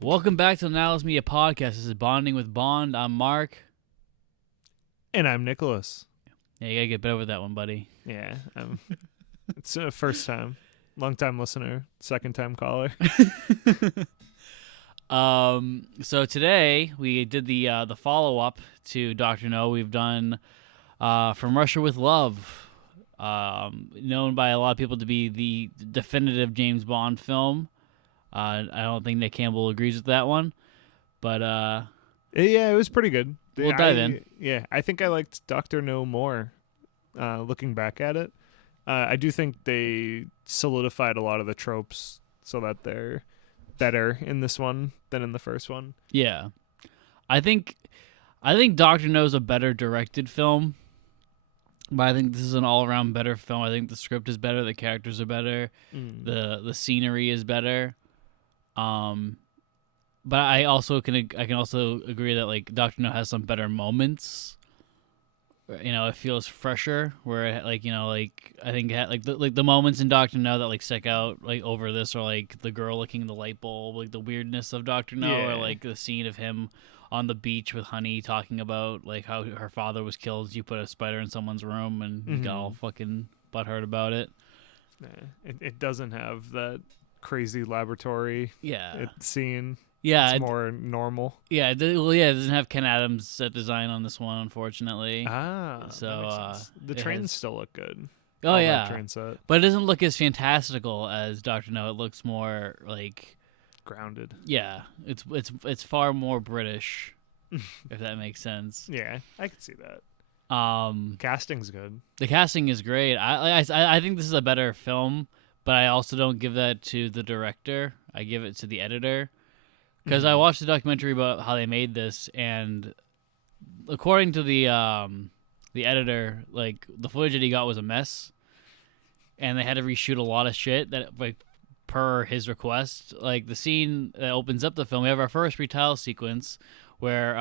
Welcome back to the Nihilist Media Podcast. This is Bonding with Bond. I'm Mark. And I'm Nicholas. Yeah, you gotta get better with that one, buddy. Yeah, it's a first time, long time listener, second time caller. So today we did the follow up to Dr. No. We've done From Russia with Love, known by a lot of people to be the definitive James Bond film. I don't think Nick Campbell agrees with that one, but Yeah, it was pretty good. We'll dive in. Yeah, I think I liked Dr. No more, looking back at it. I do think they solidified a lot of the tropes so that they're better in this one than in the first one. yeah, I think Dr. No's a better directed film, but I think this is an all around better film. I think the script is better, the characters are better, the scenery is better. But I can also agree that like Dr. No has some better moments. You know, it feels fresher. Where like I think the moments in Dr. No that like stick out like over this are like the girl licking the light bulb, like the weirdness of Dr. No, Yeah. or like the scene of him on the beach with Honey talking about like how her father was killed. You put a spider in someone's room and he got all fucking butthurt about it. Yeah, it doesn't have that crazy laboratory scene. Yeah, It's more normal. Yeah, it doesn't have Ken Adams set design on this one, unfortunately. So that makes sense. The trains still look good. Oh, All yeah. that train set. But it doesn't look as fantastical as Dr. No. It looks more like Grounded. yeah, it's far more British, if that makes sense. Yeah, I could see that. Casting's good. The casting is great. I think this is a better film, but I also don't give that to the director. I give it to the editor. Because I watched the documentary about how they made this, and according to the editor, like the footage that he got was a mess, and they had to reshoot a lot of shit that like per his request. Like the scene that opens up the film, we have our first retitle sequence where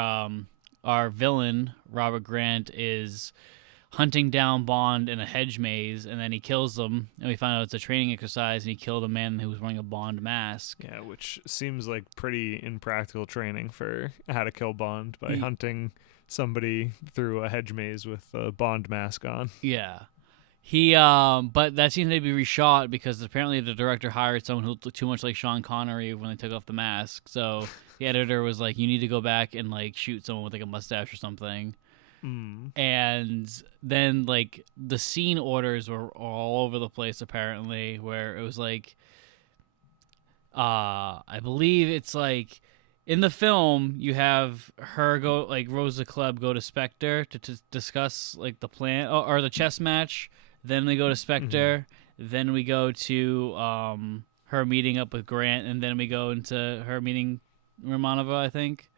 our villain Robert Grant is hunting down Bond in a hedge maze, and then he kills them, and we find out it's a training exercise, and he killed a man who was wearing a Bond mask. Yeah, which seems like pretty impractical training for how to kill Bond by hunting somebody through a hedge maze with a Bond mask on. Yeah. But that seemed to be reshot because apparently the director hired someone who looked too much like Sean Connery when they took off the mask. So the editor was like, you need to go back and like shoot someone with like a mustache or something. And then like the scene orders were all over the place apparently, where it was like I believe it's like in the film you have her go like Rosa Club go to Spectre to discuss like the plan or the chess match, then we go to Spectre, then we go to her meeting up with Grant, and then we go into her meeting Romanova, I think.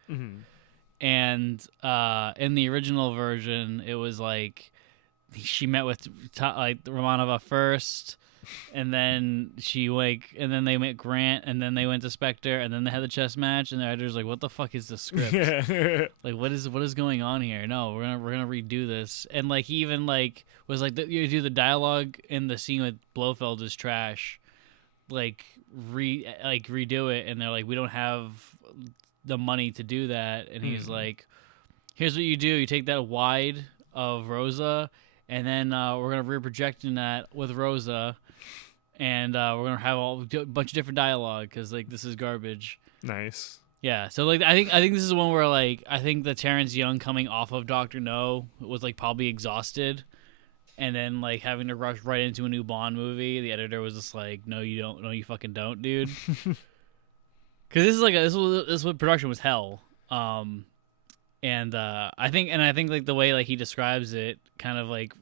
And in the original version, it was like she met with like Romanova first, and then and then they met Grant, and then they went to Spectre, and then they had the chess match. And the editor's like, "What the fuck is the script? Like, what is going on here? No, we're gonna redo this." And like he even like was like, "You do the dialogue in the scene with Blofeld is trash, like redo it." And they're like, "We don't have the money to do that." And he's like, here's what you do: you take that wide of Rosa, and then we're gonna reproject that with Rosa, and we're gonna have a bunch of different dialogue because like this is garbage. Nice. Yeah, so like I think this is one where like I think that Terrence Young coming off of Dr. No was like probably exhausted, and then like having to rush right into a new Bond movie. The editor was just like, no, you don't, no, you fucking don't, dude. Because this is like this production was hell, and I think like the way like he describes it kind of like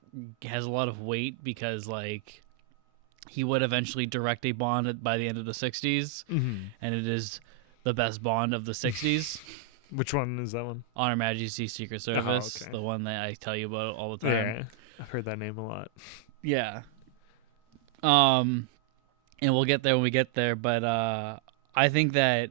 has a lot of weight because like he would eventually direct a Bond by the end of the '60s, and it is the best Bond of the '60s. Which one is that one? On Her Majesty's Secret Service, okay. The one that I tell you about all the time. Yeah, I've heard that name a lot. Yeah. And we'll get there when we get there, but I think that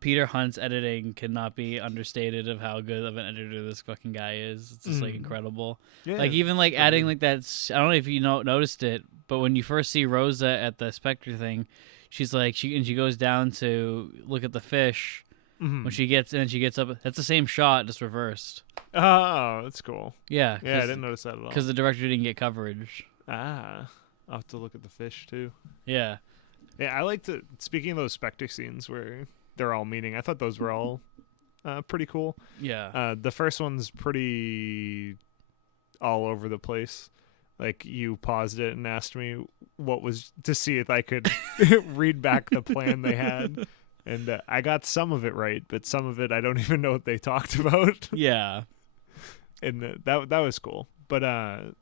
Peter Hunt's editing cannot be understated of how good of an editor this fucking guy is. It's just like incredible. Yeah, like even like adding like that. I don't know if you noticed it, but when you first see Rosa at the Spectre thing, she's like she goes down to look at the fish. When she gets up, that's the same shot, just reversed. Oh, that's cool. Yeah, I didn't notice that at all. Because the director didn't get coverage. I'll have to look at the fish too. Yeah. Yeah, I like to. Speaking of those Spectre scenes where they're all meeting, I thought those were all pretty cool. Yeah. The first one's pretty all over the place. Like, you paused it and asked me what was to see if I could read back the plan they had. And I got some of it right, but some of it I don't even know what they talked about. Yeah. And that was cool. But I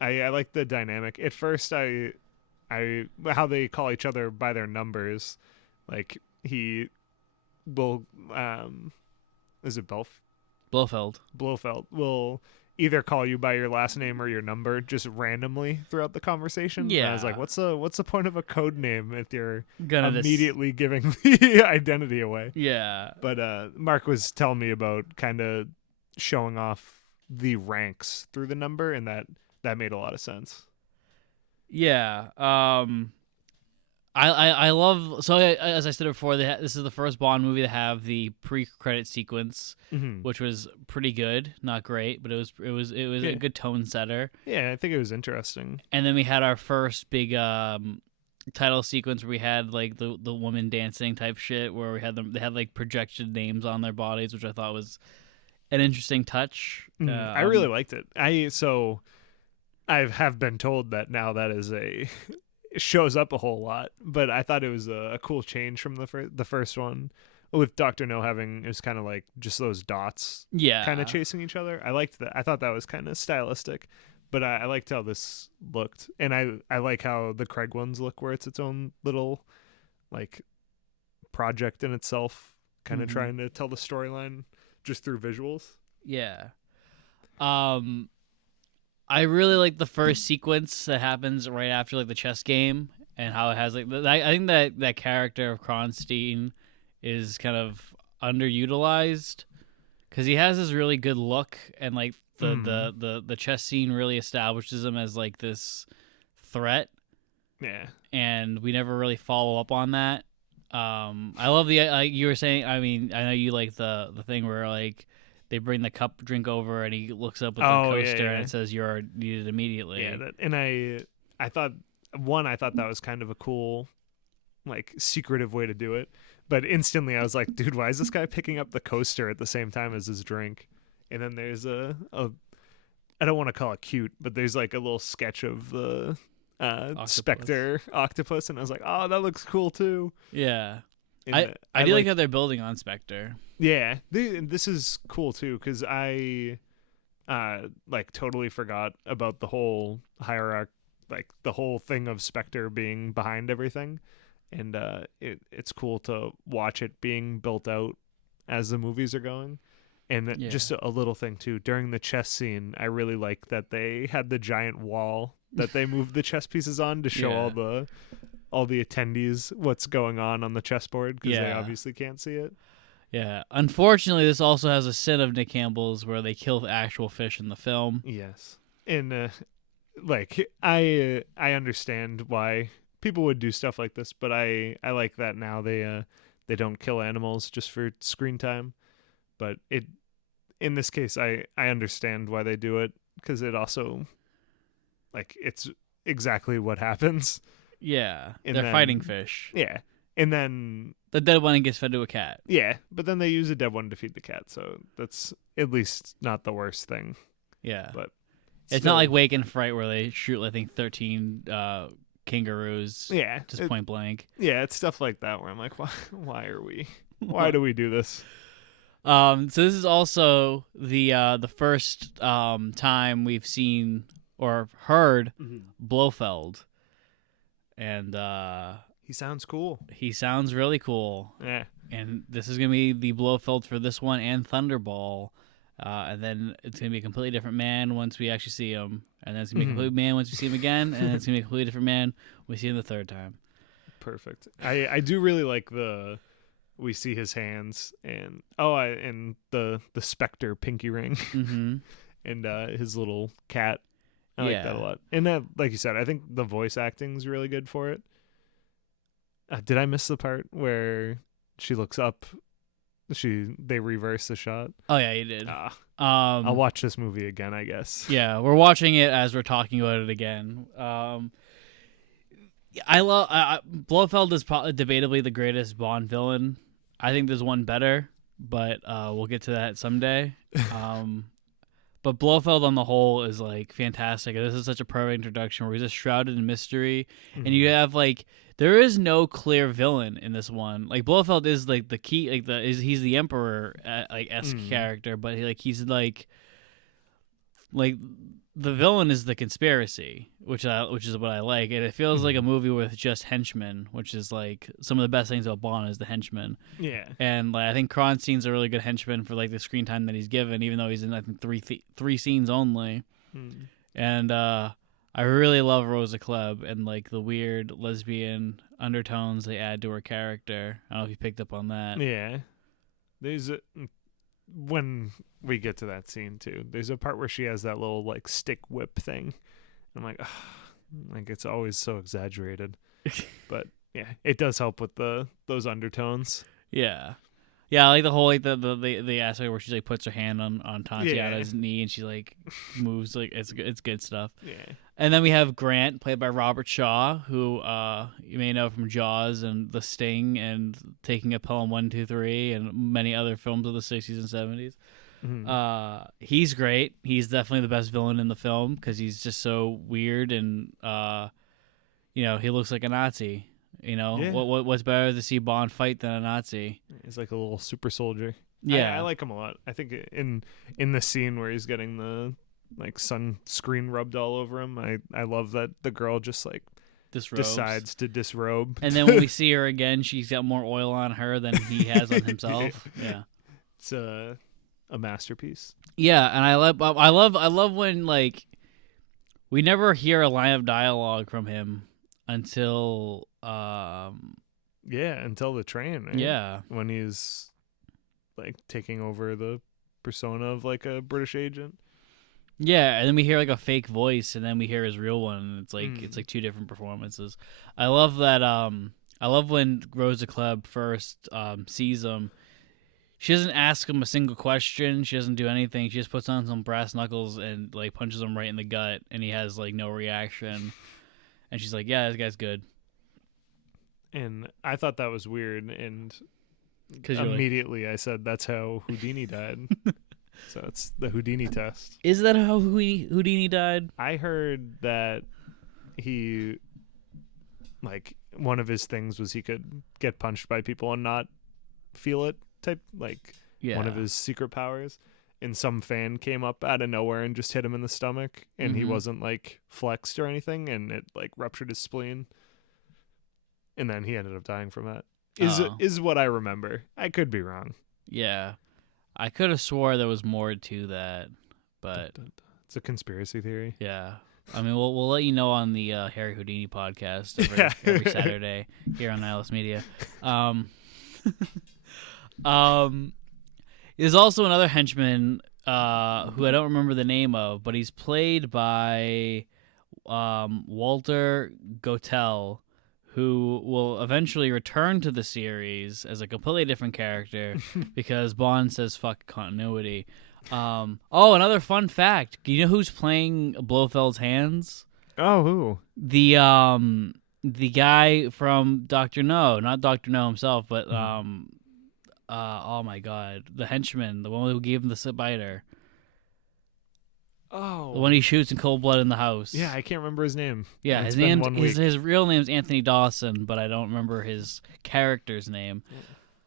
like the dynamic. At first, I how they call each other by their numbers. Like, he will is it Blofeld will either call you by your last name or your number just randomly throughout the conversation. Yeah. And I was like, what's the point of a code name if you're gonna immediately giving the identity away? Yeah. But Mark was telling me about kind of showing off the ranks through the number, and that made a lot of sense. Yeah. I love, so as I said before, this is the first Bond movie to have the pre-credit sequence, which was pretty good, not great, but it was a good tone setter. Yeah, I think it was interesting. And then we had our first big title sequence where we had like the woman dancing type shit, where they had like projected names on their bodies, which I thought was an interesting touch. I really liked it. I have been told that now that is shows up a whole lot, but I thought it was a cool change from the first one with Dr. No having, it was kind of like just those dots kind of chasing each other. I liked that. I thought that was kind of stylistic, but I liked how this looked, and I like how the Craig ones look, where it's its own little like project in itself, kind of trying to tell the storyline just through visuals. Yeah. I really like the first sequence that happens right after like the chess game, and how it has like I think that character of Kronstein is kind of underutilized because he has this really good look, and like the chess scene really establishes him as like this threat. Yeah. And we never really follow up on that. I love the like you were saying. I mean, I know you like the thing where like they bring the cup drink over and he looks up with the coaster and it says you're needed immediately. Yeah, I thought that was kind of a cool, like, secretive way to do it. But instantly I was like, dude, why is this guy picking up the coaster at the same time as his drink? And then there's I don't want to call it cute, but there's like a little sketch of the Spectre octopus, and I was like, oh, that looks cool too. Yeah. I do like how they're building on Spectre. Yeah, this is cool too, because I like totally forgot about the whole hierarchy, like the whole thing of Spectre being behind everything, and it's cool to watch it being built out as the movies are going. And just a little thing too, during the chess scene, I really like that they had the giant wall that they moved the chess pieces on to show all the attendees what's going on the chessboard, because they obviously can't see it. Yeah. Unfortunately, this also has a sin of Nick Campbell's where they kill actual fish in the film. Yes. And like I understand why people would do stuff like this, but I like that now they don't kill animals just for screen time. But in this case, I understand why they do it, because it also, like, it's exactly what happens. Yeah, they're fighting fish. Yeah, and then the dead one gets fed to a cat. Yeah, but then they use a dead one to feed the cat, so that's at least not the worst thing. Yeah, but it's not like Wake and Fright where they shoot, I think, 13 kangaroos. Yeah, just point blank. Yeah, it's stuff like that where I'm like, why do we do this? So this is also the first time we've seen or heard Blofeld. And he sounds cool. He sounds really cool. Yeah. And this is going to be the Blofeld for this one and Thunderball. And then it's going to be a completely different man once we actually see him. And then it's going to be a completely man once we see him again. And then it's going to be a completely different man when we see him the third time. Perfect. I do really like we see his hands and the Spectre pinky ring and his little cat. I like that a lot. And that, like you said, I think the voice acting is really good for it. Did I miss the part where she looks up? They reverse the shot. Oh yeah, you did. I'll watch this movie again, I guess. Yeah, we're watching it as we're talking about it again. I love Blofeld is debatably the greatest Bond villain. I think there's one better, but we'll get to that someday. But Blofeld on the whole is like fantastic. This is such a perfect introduction where he's just shrouded in mystery, and you have like there is no clear villain in this one. Like Blofeld is like the key, like he's the Emperor like esque character, but he's like the villain is the conspiracy, which is what I like, and it feels like a movie with just henchmen, which is like some of the best things about Bond is the henchmen. Yeah, and like, I think Kronstein's a really good henchman for like the screen time that he's given, even though he's in I think three scenes only. And I really love Rosa Klebb and like the weird lesbian undertones they add to her character. I don't know if you picked up on that. Yeah, there's when we get to that scene too, there's a part where she has that little like stick whip thing. I'm like, ugh, like it's always so exaggerated, but yeah, it does help with those undertones. Yeah, I like the whole like the aspect where she like puts her hand on Tatiana's knee and she like moves, like it's good stuff. Yeah, and then we have Grant played by Robert Shaw, who you may know from Jaws and The Sting and Taking a Pelham 1-2-3 and many other films of the 60s and 70s. He's great. He's definitely the best villain in the film because he's just so weird and he looks like a Nazi. What's better to see Bond fight than a Nazi? He's like a little super soldier. Yeah, I like him a lot. I think in the scene where he's getting the like sunscreen rubbed all over him, I love that the girl just like disrobes. Decides to disrobe, and then when we see her again, she's got more oil on her than he has on himself. Yeah, it's a masterpiece. Yeah, and I love when like we never hear a line of dialogue from him until until the train, right? Yeah, when he's like taking over the persona of like a British agent. Yeah, and then we hear like a fake voice, and then we hear his real one, and it's like two different performances. I love that. I love when Rosa Klebb first sees him. She doesn't ask him a single question. She doesn't do anything. She just puts on some brass knuckles and like punches him right in the gut, and he has like no reaction. And she's like, "Yeah, this guy's good." And I thought that was weird, and immediately I said, "That's how Houdini died." So it's the Houdini test. Is that how Houdini died? I heard that he, like, one of his things was he could get punched by people and not feel it, type, like, one of his secret powers. And some fan came up out of nowhere and just hit him in the stomach, and he wasn't, like, flexed or anything, and it, like, ruptured his spleen. And then he ended up dying from that. Is what I remember. I could be wrong. Yeah. I could have swore there was more to that, but it's a conspiracy theory. Yeah, I mean, we'll let you know on the Harry Houdini podcast every Saturday here on ILS Media. There's also another henchman who I don't remember the name of, but he's played by Walter Gotell, who will eventually return to the series as a completely different character because Bond says fuck continuity. Another fun fact. Do you know who's playing Blofeld's hands? Oh, who? The guy from Dr. No, not Dr. No himself, but oh my god, the henchman, the one who gave him the biter. Oh, the one he shoots in cold blood in the house. Yeah, I can't remember his name. Yeah, his real name's Anthony Dawson, but I don't remember his character's name.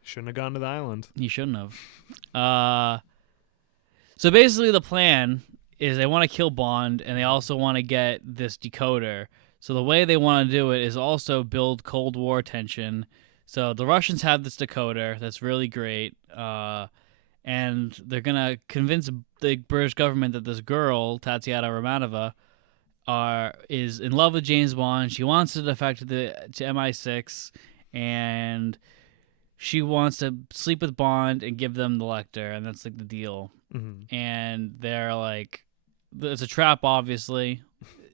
Shouldn't have gone to the island. He shouldn't have. So basically the plan is they want to kill Bond, and they also want to get this decoder. So the way they want to do it is also build Cold War tension. So the Russians have this decoder that's really great, and they're going to convince the British government that this girl, Tatiana Romanova, is in love with James Bond. She wants to defect to MI6, and she wants to sleep with Bond and give them the Lecter, and that's like the deal. Mm-hmm. And they're like, it's a trap, obviously.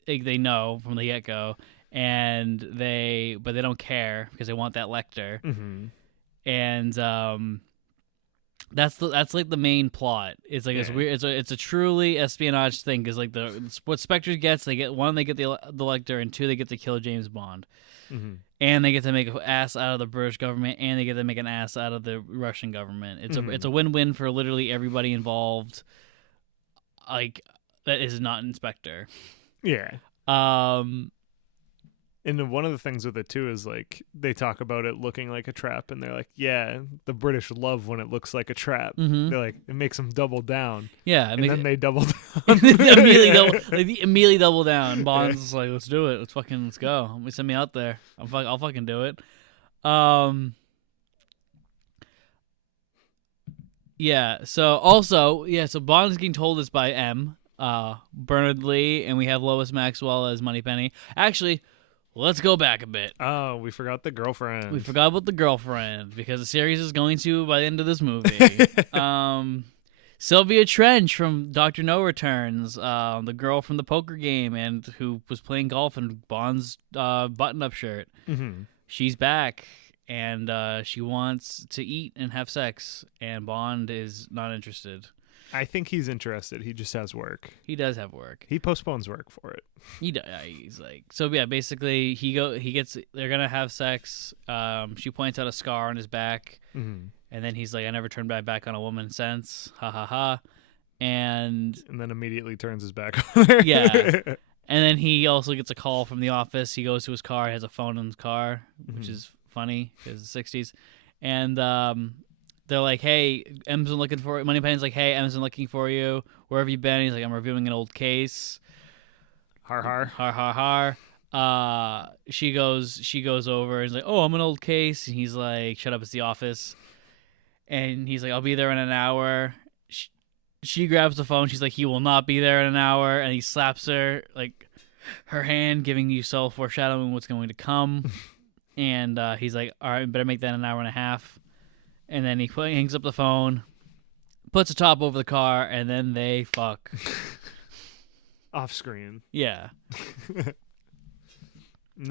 They know from the get-go. but they don't care because they want that Lecter. Mm-hmm. And that's like the main plot. It's like it's Yeah. weird. It's a truly espionage thing because like what Spectre gets, they get the Lecter, and 2 they get to kill James Bond, Mm-hmm. and they get to make an ass out of the British government, and they get to make an ass out of the Russian government. It's a win-win for literally everybody involved. Like that is not Inspector. Yeah. And then one of the things with it too is like they talk about it looking like a trap, and they're like, "Yeah, the British love when it looks like a trap." Mm-hmm. They're like, it makes them double down. Yeah, And then they double down. immediately double down. Bond's just like, let's do it. Let's go. Send me out there. I'll fucking do it. Yeah. So Bond's getting told this by M. Bernard Lee, and we have Lois Maxwell as Moneypenny. Actually, let's go back a bit. Oh, we forgot the girlfriend. We forgot about the girlfriend because the series is going to by the end of this movie. Sylvia Trench from Dr. No returns, the girl from the poker game and who was playing golf in Bond's button-up shirt. Mm-hmm. She's back, and she wants to eat and have sex, and Bond is not interested. I think he's interested. He just has work. He does have work. He postpones work for it. He's like, so yeah, basically they're gonna have sex. She points out a scar on his back. Mm-hmm. And then he's like, I never turned my back on a woman since. Ha ha ha. And then immediately turns his back on her. Yeah. And then he also gets a call from the office. He goes to his car, has a phone in his car, which is funny because it's the 60s. And they're like, hey, M's been looking for you. Moneypenny's like, hey, M's been looking for you. Where have you been? He's like, I'm reviewing an old case. Har har. Har har har. She goes over and he's like, oh, I'm an old case. And he's like, shut up, it's the office. And he's like, I'll be there in an hour. She grabs the phone. She's like, he will not be there in an hour. And he slaps her, like, her hand, giving you foreshadowing what's going to come. And he's like, all right, better make that an hour and a half. And then he hangs up the phone, puts a top over the car, and then they fuck. Off screen. Yeah.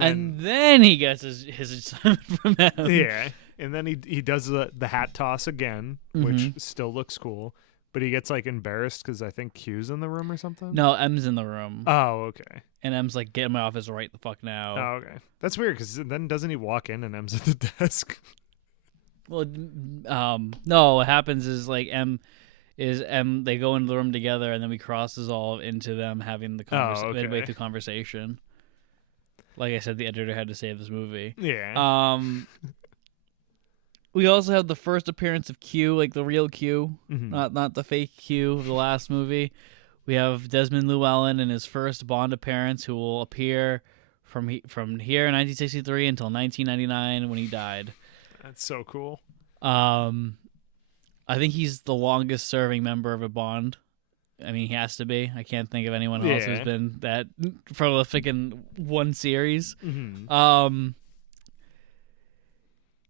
And then he gets his assignment from them. Yeah. And then he does the hat toss again, which Mm-hmm. still looks cool. But he gets like embarrassed because I think Q's in the room or something. No, M's in the room. Oh, okay. And M's like, get in my office right the fuck now. Oh, okay. That's weird because then doesn't he walk in and M's at the desk? Well, no. What happens is like they go into the room together, and then we crosses all into them having the midway through conversation. Like I said, the editor had to save this movie. Yeah. We also have the first appearance of Q, like the real Q, Mm-hmm. not the fake Q of the last movie. We have Desmond Llewellyn in his first Bond appearance, who will appear from here in 1963 until 1999 when he died. That's so cool. I think he's the longest serving member of a Bond. I mean, he has to be. I can't think of anyone else who's been that prolific in one series. Mm-hmm.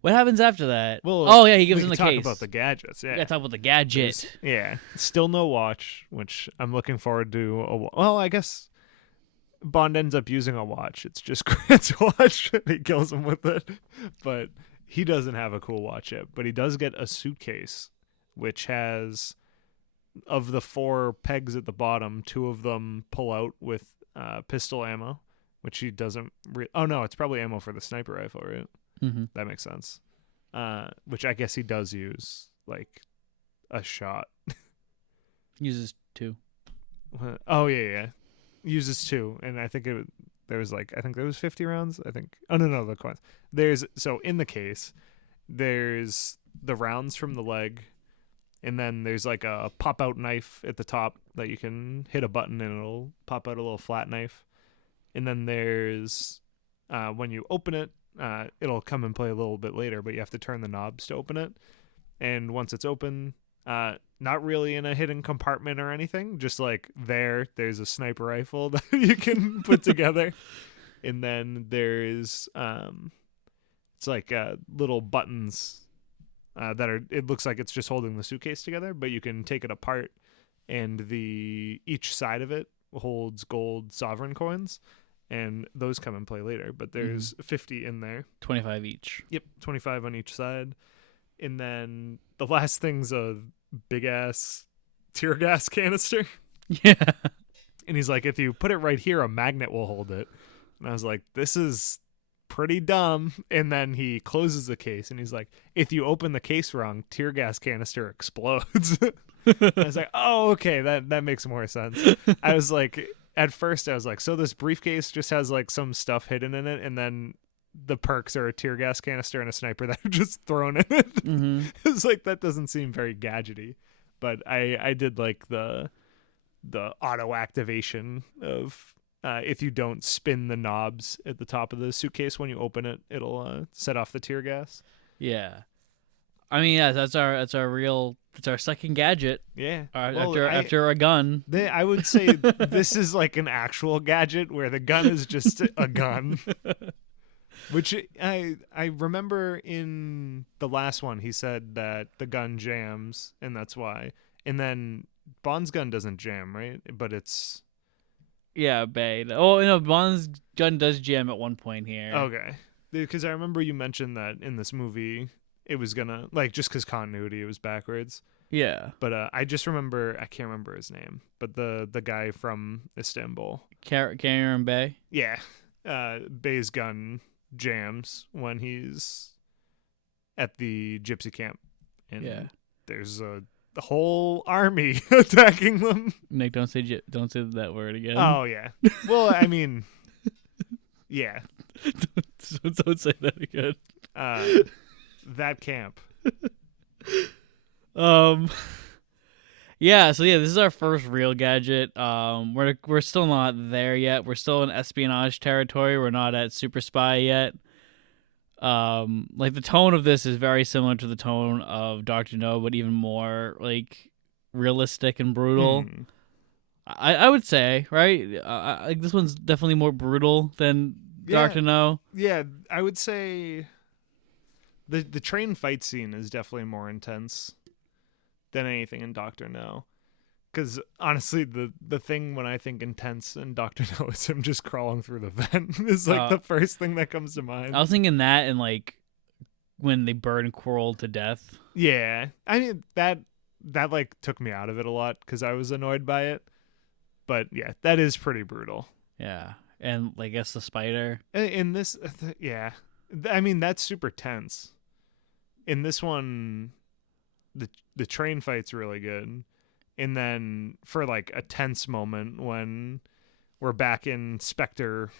What happens after that? Well, he gives we him the can case. talk about the gadgets. Yeah. We gotta talk about the gadget. Still no watch, which I'm looking forward to. Well, I guess Bond ends up using a watch. It's just Grant's watch, and he kills him with it. But he doesn't have a cool watch yet. But he does get a suitcase, which has, of the 4 pegs at the bottom, 2 of them pull out with pistol ammo, which he doesn't. Oh no, it's probably ammo for the sniper rifle, right? Mm-hmm. That makes sense. Which I guess he does use, like, a shot. Uses 2. Oh, yeah. Uses 2. And I think there was 50 rounds, I think. Oh, no, the coins. So in the case, there's the rounds from the leg, and then there's like a pop-out knife at the top that you can hit a button and it'll pop out a little flat knife. And then there's, when you open it, it'll come and play a little bit later, but you have to turn the knobs to open it. And once it's open, not really in a hidden compartment or anything, just like there's a sniper rifle that you can put together. And then there's it's like little buttons it looks like it's just holding the suitcase together, but you can take it apart, and each side of it holds gold sovereign coins. and those come and play later. But there's 50 in there. 25 each. Yep, 25 on each side. And then the last thing's a big-ass tear gas canister. Yeah. And he's like, if you put it right here, a magnet will hold it. And I was like, this is pretty dumb. And then he closes the case, and he's like, if you open the case wrong, tear gas canister explodes. I was like, oh, okay, that makes more sense. I was like, at first I was like, so this briefcase just has like some stuff hidden in it, and then the perks are a tear gas canister and a sniper that are just thrown in it. It's like, that doesn't seem very gadgety. But I did like the auto activation of if you don't spin the knobs at the top of the suitcase when you open it, it'll set off the tear gas. Yeah. I mean, yeah, that's our second gadget. Yeah. After a gun. I would say this is like an actual gadget where the gun is just a gun. Which I remember in the last one, he said that the gun jams, and that's why. And then Bond's gun doesn't jam, right? But it's... Yeah, Bay. Oh, no, Bond's gun does jam at one point here. Okay. Because I remember you mentioned that in this movie, it was gonna... Like, just because continuity, it was backwards. Yeah. But I just remember... I can't remember his name. But the guy from Istanbul. Karen Bay? Yeah. Bay's gun jams when he's at the gypsy camp, and there's a whole army attacking them. Nick, don't say that word again. Oh yeah. Well, I mean, yeah. don't say that again. That camp. Yeah, so this is our first real gadget. We're still not there yet. We're still in espionage territory. We're not at super spy yet. Like, the tone of this is very similar to the tone of Dr. No, but even more like realistic and brutal. I would say, right? Like, this one's definitely more brutal than Dr. No. Yeah, I would say the train fight scene is definitely more intense than anything in Dr. No. Because honestly, the thing when I think intense in Dr. No is him just crawling through the vent is like the first thing that comes to mind. I was thinking that, and like when they burn Coral to death. Yeah. I mean, that like took me out of it a lot because I was annoyed by it. But yeah, that is pretty brutal. Yeah. And I guess the spider. In this, yeah. I mean, that's super tense. In this one, the train fight's really good. And then for like a tense moment when we're back in Spectre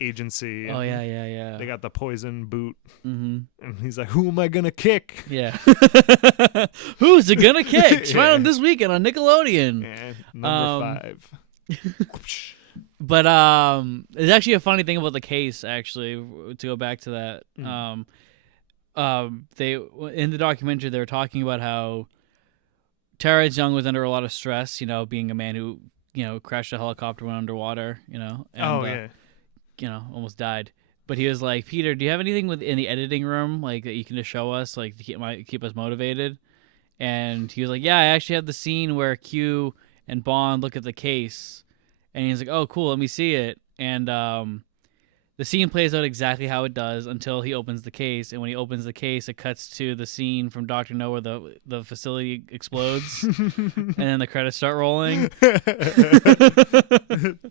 agency. Oh, yeah. They got the poison boot. Mm-hmm. And he's like, who am I going to kick? Yeah. Who's it going to kick? Try on this weekend on Nickelodeon. Yeah, number 5. But there's actually a funny thing about the case, actually, to go back to that. They in the documentary, they were talking about how Terrence Young was under a lot of stress, being a man who, crashed a helicopter, went underwater, and, almost died. But he was like, Peter, do you have anything in the editing room, like, that you can just show us, like, to keep us motivated? And he was like, yeah, I actually have the scene where Q and Bond look at the case. And he's like, oh, cool, let me see it. And the scene plays out exactly how it does until he opens the case. And when he opens the case, it cuts to the scene from Dr. No where the facility explodes. And then the credits start rolling.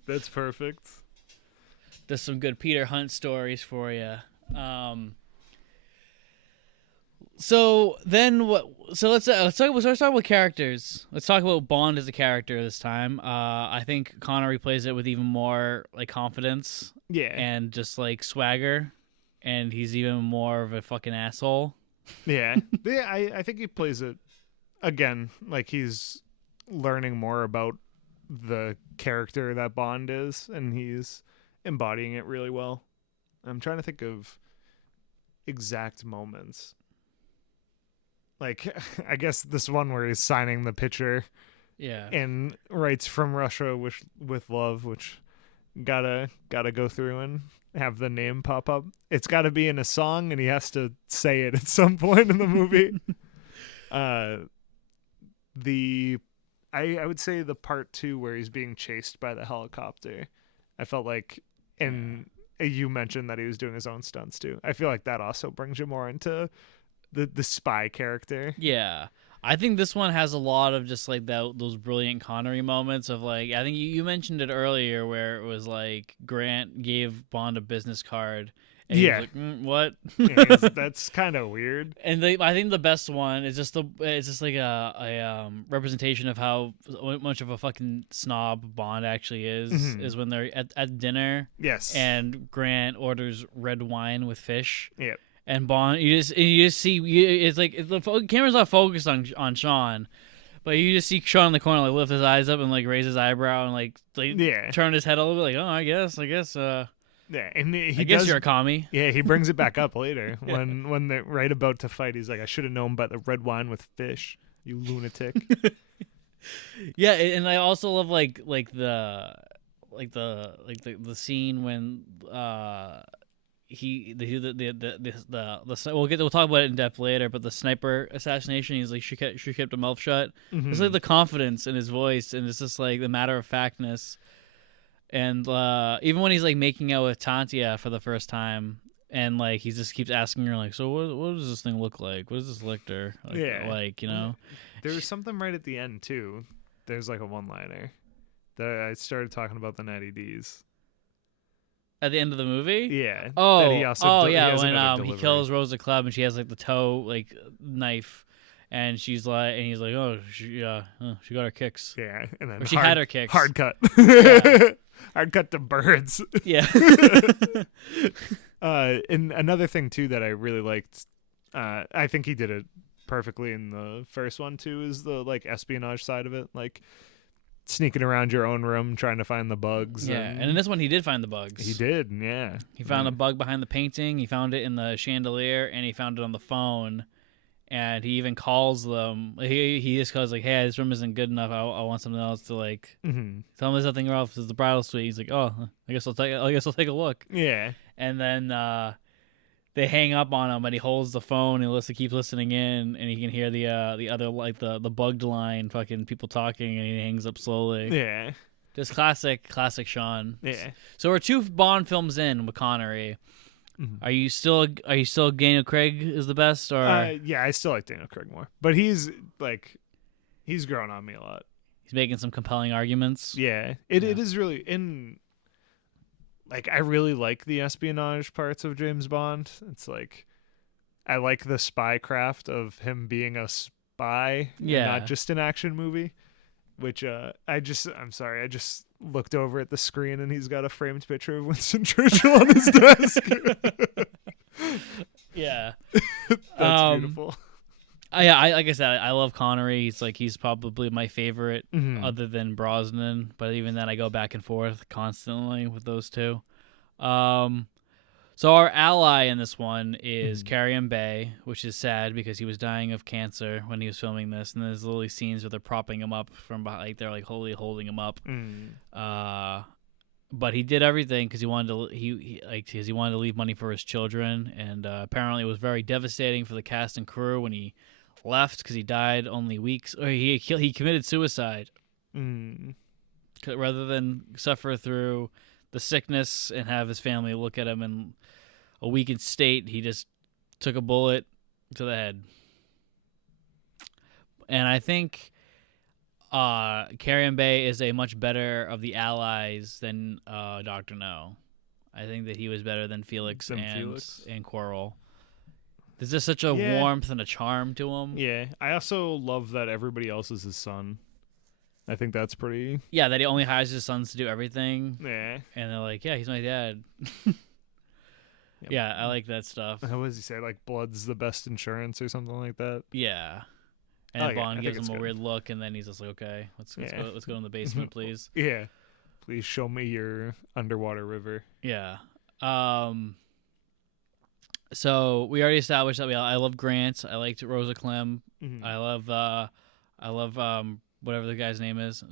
That's perfect. There's some good Peter Hunt stories for you. So then what? So let's start with characters. Let's talk about Bond as a character this time. I think Connery plays it with even more like confidence, and just like swagger, and he's even more of a fucking asshole. Yeah. I think he plays it again like he's learning more about the character that Bond is, and he's embodying it really well. I'm trying to think of exact moments. Like, I guess this one where he's signing the picture, and writes "From Russia with love," which gotta go through and have the name pop up. It's got to be in a song, and he has to say it at some point in the movie. I would say the part 2 where he's being chased by the helicopter. I felt like And you mentioned that he was doing his own stunts too. I feel like that also brings you more into the spy character. Yeah. I think this one has a lot of just like those brilliant Connery moments of like, I think you mentioned it earlier where it was like Grant gave Bond a business card. And he was like, what? That's kind of weird. And I think the best one is just like a representation of how much of a fucking snob Bond actually is when they're at dinner. Yes. And Grant orders red wine with fish. Yep. And Bond, you just see it's like the camera's not focused on Sean, but you just see Sean in the corner like lift his eyes up and like raise his eyebrow and like turn his head a little bit like, oh, I guess. Yeah, and I guess you're a commie. Yeah, he brings it back up later when they're right about to fight. He's like, I should have known about the red wine with fish, you lunatic. Yeah, and I also love like the scene when we'll talk about it in depth later, but the sniper assassination, he's like she kept her mouth shut. It's like the confidence in his voice, and it's just like the matter of factness. And even when he's like making out with Tantia for the first time, and like he just keeps asking her like, so what does this thing look like? What is this lictor? Like, you know. There was something right at the end too. There's like a one-liner that I started talking about the Natty D's. At the end of the movie? Yeah. When he kills Rosa Club and she has like the toe like knife, and he's like, oh, she got her kicks. Yeah, and then she had her kicks. Hard cut. Hard cut to birds. Yeah. And another thing too that I really liked, I think he did it perfectly in the first one too, is the like espionage side of it, like sneaking around your own room trying to find the bugs. Yeah, and in this one he did find the bugs. He did, yeah. He found a bug behind the painting, he found it in the chandelier, and he found it on the phone. And he even calls them. He just goes like, "Hey, this room isn't good enough. I want something else to like tell him there's nothing wrong. This is the bridal suite." He's like, "Oh, I guess I'll take a look." Yeah. And then they hang up on him, and he holds the phone and keeps listening in, and he can hear the other like the bugged line, fucking people talking, and he hangs up slowly. Yeah. Just classic Sean. Yeah. So we're 2 Bond films in with Connery. Are you still Daniel Craig is the best, or yeah, I still like Daniel Craig more, but he's grown on me a lot. He's making some compelling arguments. Yeah, it is really in. Like, I really like the espionage parts of James Bond. It's like I like the spy craft of him being a spy, and not just an action movie. Which I'm sorry, I just looked over at the screen and he's got a framed picture of Winston Churchill on his desk. Yeah. That's beautiful. I like I said, I love Connery. He's probably my favorite other than Brosnan, but even then I go back and forth constantly with those two. So our ally in this one is Carrion Bay, which is sad because he was dying of cancer when he was filming this, and there's literally scenes where they're propping him up from behind, like they're like wholly holding him up. But he did everything because he wanted to leave money for his children, and apparently it was very devastating for the cast and crew when he left because he died only weeks, or he committed suicide rather than suffer through the sickness and have his family look at him in a weakened state. He just took a bullet to the head. And I think Carrion Bay is a much better of the allies than Dr. No. I think that he was better than Felix and Quarrel. There's just such a warmth and a charm to him. Yeah, I also love that everybody else is his son. I think that's pretty... Yeah, that he only hires his sons to do everything. Yeah. And they're like, yeah, he's my dad. Yep. Yeah, I like that stuff. What does he say? Like, blood's the best insurance or something like that? Yeah. And Bond gives him a weird look, and then he's just like, okay, let's go in the basement, please. Yeah. Please show me your underwater river. Yeah. So we already established that I love Grant. I liked Rosa Clem. I love whatever the guy's name is.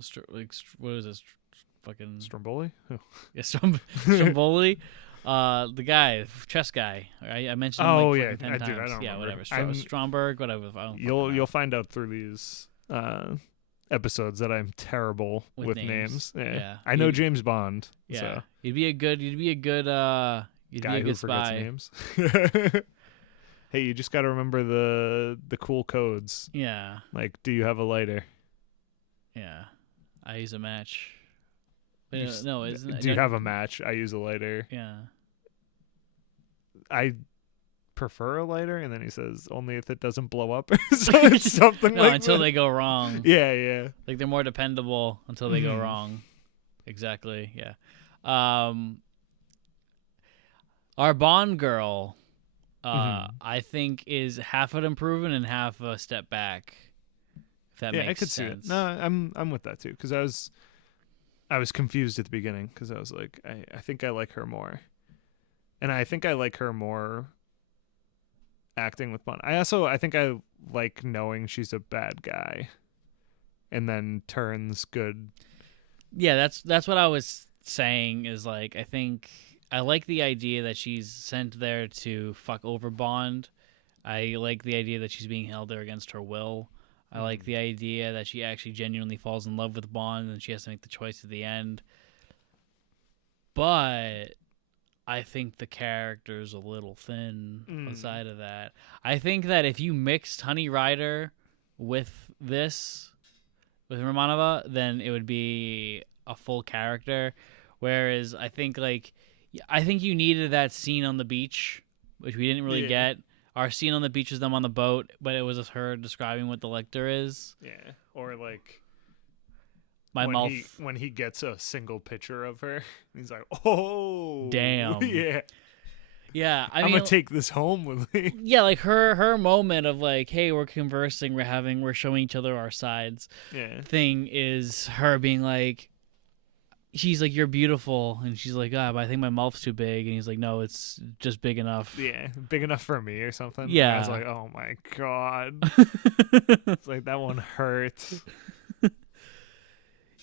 What is this? Fucking Stromboli? Oh. Yeah, Stromboli. The guy, chess guy. I mentioned him like 10 times. I don't remember. Whatever. Stromberg, whatever. You'll find out through these episodes that I'm terrible with names. Yeah. I know James Bond. Yeah. So. You'd be a good Guy who forgets spy. names. Hey, you just got to remember the cool codes. Yeah. Like, do you have a lighter? Yeah. I use a match. Do you have a match? I use a lighter. Yeah. I prefer a lighter, and then he says only if it doesn't blow up or something like until that. they go wrong. Yeah. Like they're more dependable until they go wrong. Exactly. Yeah. Our Bond girl, I think, is half an improvement and half a step back. If that makes sense. I could see it. No, I'm with that too, because I was confused at the beginning because I was like, I think I like her more, and I think I like her more acting with Bond. I think I like knowing she's a bad guy, and then turns good. Yeah, that's what I was saying. Is like I think I like the idea that she's sent there to fuck over Bond. I like the idea that she's being held there against her will. I like the idea that she actually genuinely falls in love with Bond and she has to make the choice at the end. But I think the character's a little thin aside of that. I think that if you mixed Honey Rider with Romanova, then it would be a full character. Whereas I think you needed that scene on the beach, which we didn't really get. Our scene on the beach was them on the boat, but it was just her describing what the Lecter is. Yeah, or like when he gets a single picture of her, he's like, "Oh, damn, yeah." I'm gonna take this home with me. Yeah, like her moment of like, "Hey, we're conversing, we're showing each other our sides." Yeah, thing is her being like. She's like, "You're beautiful," and she's like, "Ah, but I think my mouth's too big." And he's like, "No, it's just big enough." Yeah, big enough for me or something. Yeah, and I was like, "Oh my god!" It's like that one hurts.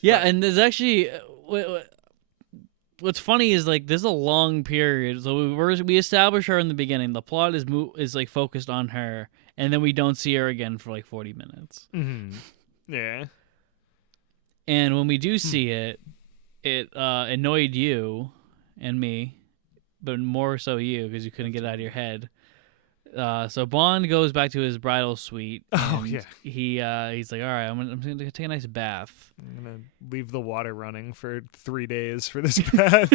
Yeah, and there's actually what's funny is like there's a long period. So we establish her in the beginning. The plot is like focused on her, and then we don't see her again for like 40 minutes. Mm-hmm. Yeah, and when we do see it. It annoyed you and me, but more so you because you couldn't get it out of your head. So Bond goes back to his bridal suite. Oh yeah. He's like, all right, I'm gonna take a nice bath. I'm gonna leave the water running for 3 days for this bath.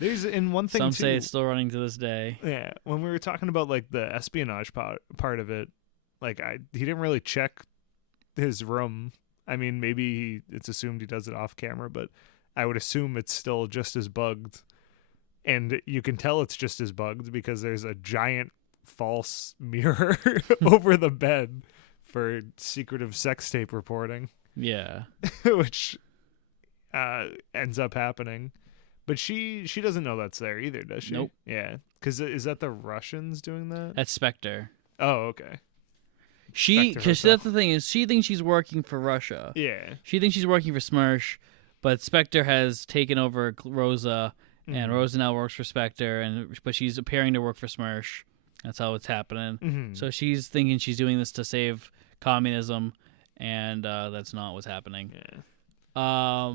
There's one thing. Some too, say it's still running to this day. Yeah, when we were talking about like the espionage part of it, like he didn't really check his room. I mean, maybe it's assumed he does it off camera, but I would assume it's still just as bugged. And you can tell it's just as bugged because there's a giant false mirror over the bed for secretive sex tape reporting. Yeah. Which ends up happening. But she doesn't know that's there either, does she? Nope. Yeah. Because is that the Russians doing that? That's Spectre. Oh, okay. Because that's the thing is she thinks she's working for Russia. Yeah. She thinks she's working for Smersh, but Spectre has taken over Rosa, and Rosa now works for Spectre, but she's appearing to work for Smersh. That's how it's happening. Mm-hmm. So she's thinking she's doing this to save communism, and that's not what's happening. Yeah.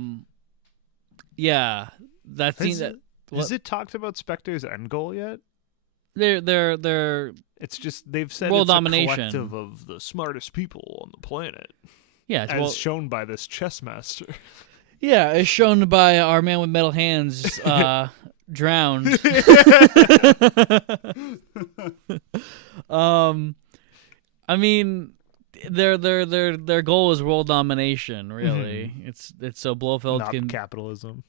Yeah. That scene. Has it talked about Spectre's end goal yet? They're It's just they've said world it's domination. A collective of the smartest people on the planet. Yeah, as shown by this chess master. Yeah, as shown by our man with metal hands drowned. I mean, their goal is world domination. Really, it's so Blofeld Not can capitalism.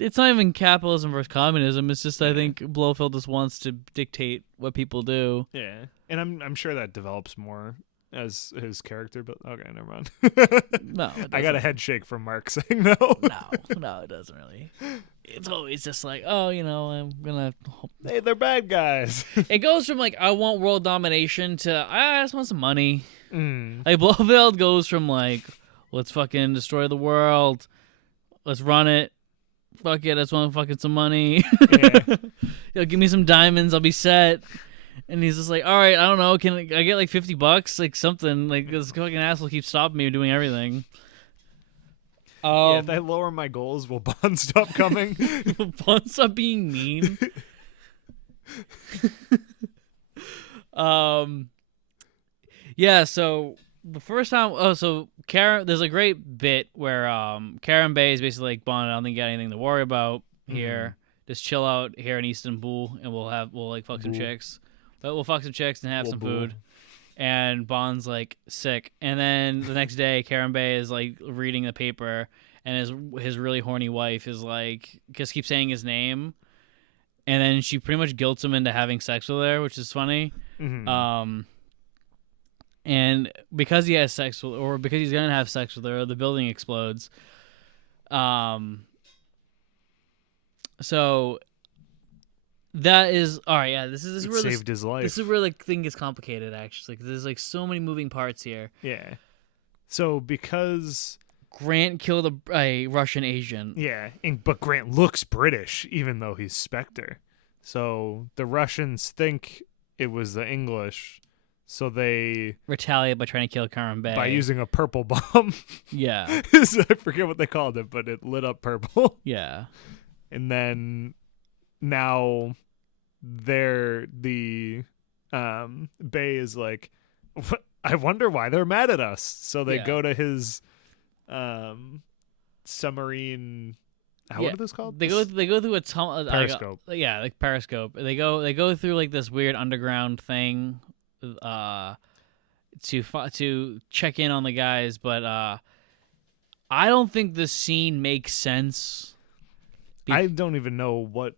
It's not even capitalism versus communism. It's just I think Blofeld just wants to dictate what people do. Yeah, and I'm sure that develops more as his character. But okay, never mind. No, I got a head shake from Mark saying no. No, it doesn't really. It's always just like, oh, I'm gonna. Hey, they're bad guys. It goes from like I want world domination to I just want some money. Mm. Like Blofeld goes from like let's fucking destroy the world, let's run it. Fuck it, I just want fucking some money. Yeah. Give me some diamonds, I'll be set. And he's just like, all right, I don't know, can I get like $50, like something? Like this fucking asshole keeps stopping me from doing everything. Yeah, if I lower my goals, will Bond stop coming? Bond stop being mean. Yeah, so the first time, so Karen, there's a great bit where Karen Bay is basically like, Bond, I don't think you got anything to worry about here. Just chill out here in Istanbul, and we'll like fuck some chicks. But we'll fuck some chicks and have some food. And Bond's like sick. And then the next day, Karen Bay is like reading the paper, and his really horny wife is like, just keeps saying his name, and then she pretty much guilts him into having sex with her, which is funny. And because he has sex with, or because he's gonna have sex with her, the building explodes. So that is all right. Yeah, this is where saved his life. This is where the thing gets complicated, actually, because there's like so many moving parts here. Yeah. So because Grant killed a Russian Asian. Yeah, but Grant looks British, even though he's Spectre. So the Russians think it was the English. So they retaliate by trying to kill Karen Bay. By using a purple bomb. Yeah. I forget what they called it, but it lit up purple. Yeah. And then now the Bay is like, I wonder why they're mad at us. So they go to his submarine. What are those called? They go through a periscope. Like periscope. They go through like this weird underground thing to check in on the guys, but I don't think this scene makes sense. I don't even know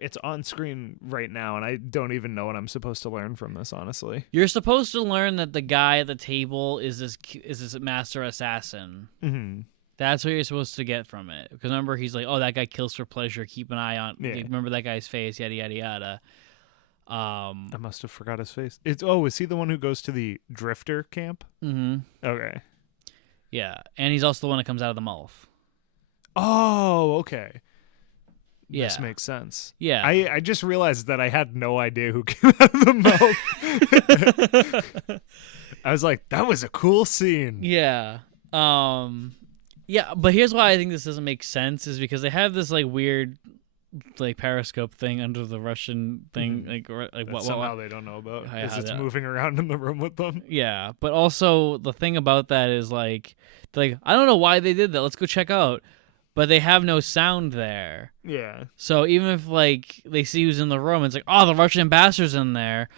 it's on screen right now, and I don't even know what I'm supposed to learn from this, honestly. You're supposed to learn that the guy at the table is this master assassin. Mm-hmm. That's what you're supposed to get from it. Because remember, he's like, oh, that guy kills for pleasure. Keep an eye on. Yeah. Remember that guy's face. Yada yada yada. I must have forgot his face. Is he the one who goes to the drifter camp? Mm-hmm. Okay. Yeah, and he's also the one that comes out of the mouth. Oh, okay. Yeah. This makes sense. Yeah. I just realized that I had no idea who came out of the mouth. I was like, that was a cool scene. Yeah. Yeah, but here's why I think this doesn't make sense is because they have this like weird like periscope thing under the Russian thing, what somehow they don't know about because it's moving around in the room with them. Yeah, but also the thing about that is like I don't know why they did that. Let's go check out. But they have no sound there. Yeah. So even if like they see who's in the room, it's like, oh, the Russian ambassador's in there.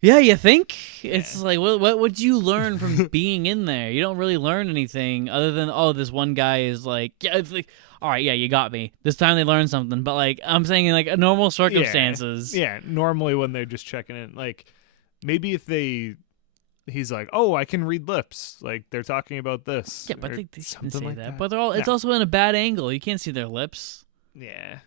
Yeah, you think? Yeah. It's like, what would you learn from being in there? You don't really learn anything other than, oh, this one guy is like, yeah, it's like, all right, yeah, you got me. This time they learned something. But like, I'm saying in like normal circumstances. Yeah, normally when they're just checking in, like maybe if he's like, oh, I can read lips. Like they're talking about this. Yeah, but they didn't say like that. But they're all. It's also in a bad angle. You can't see their lips. Yeah.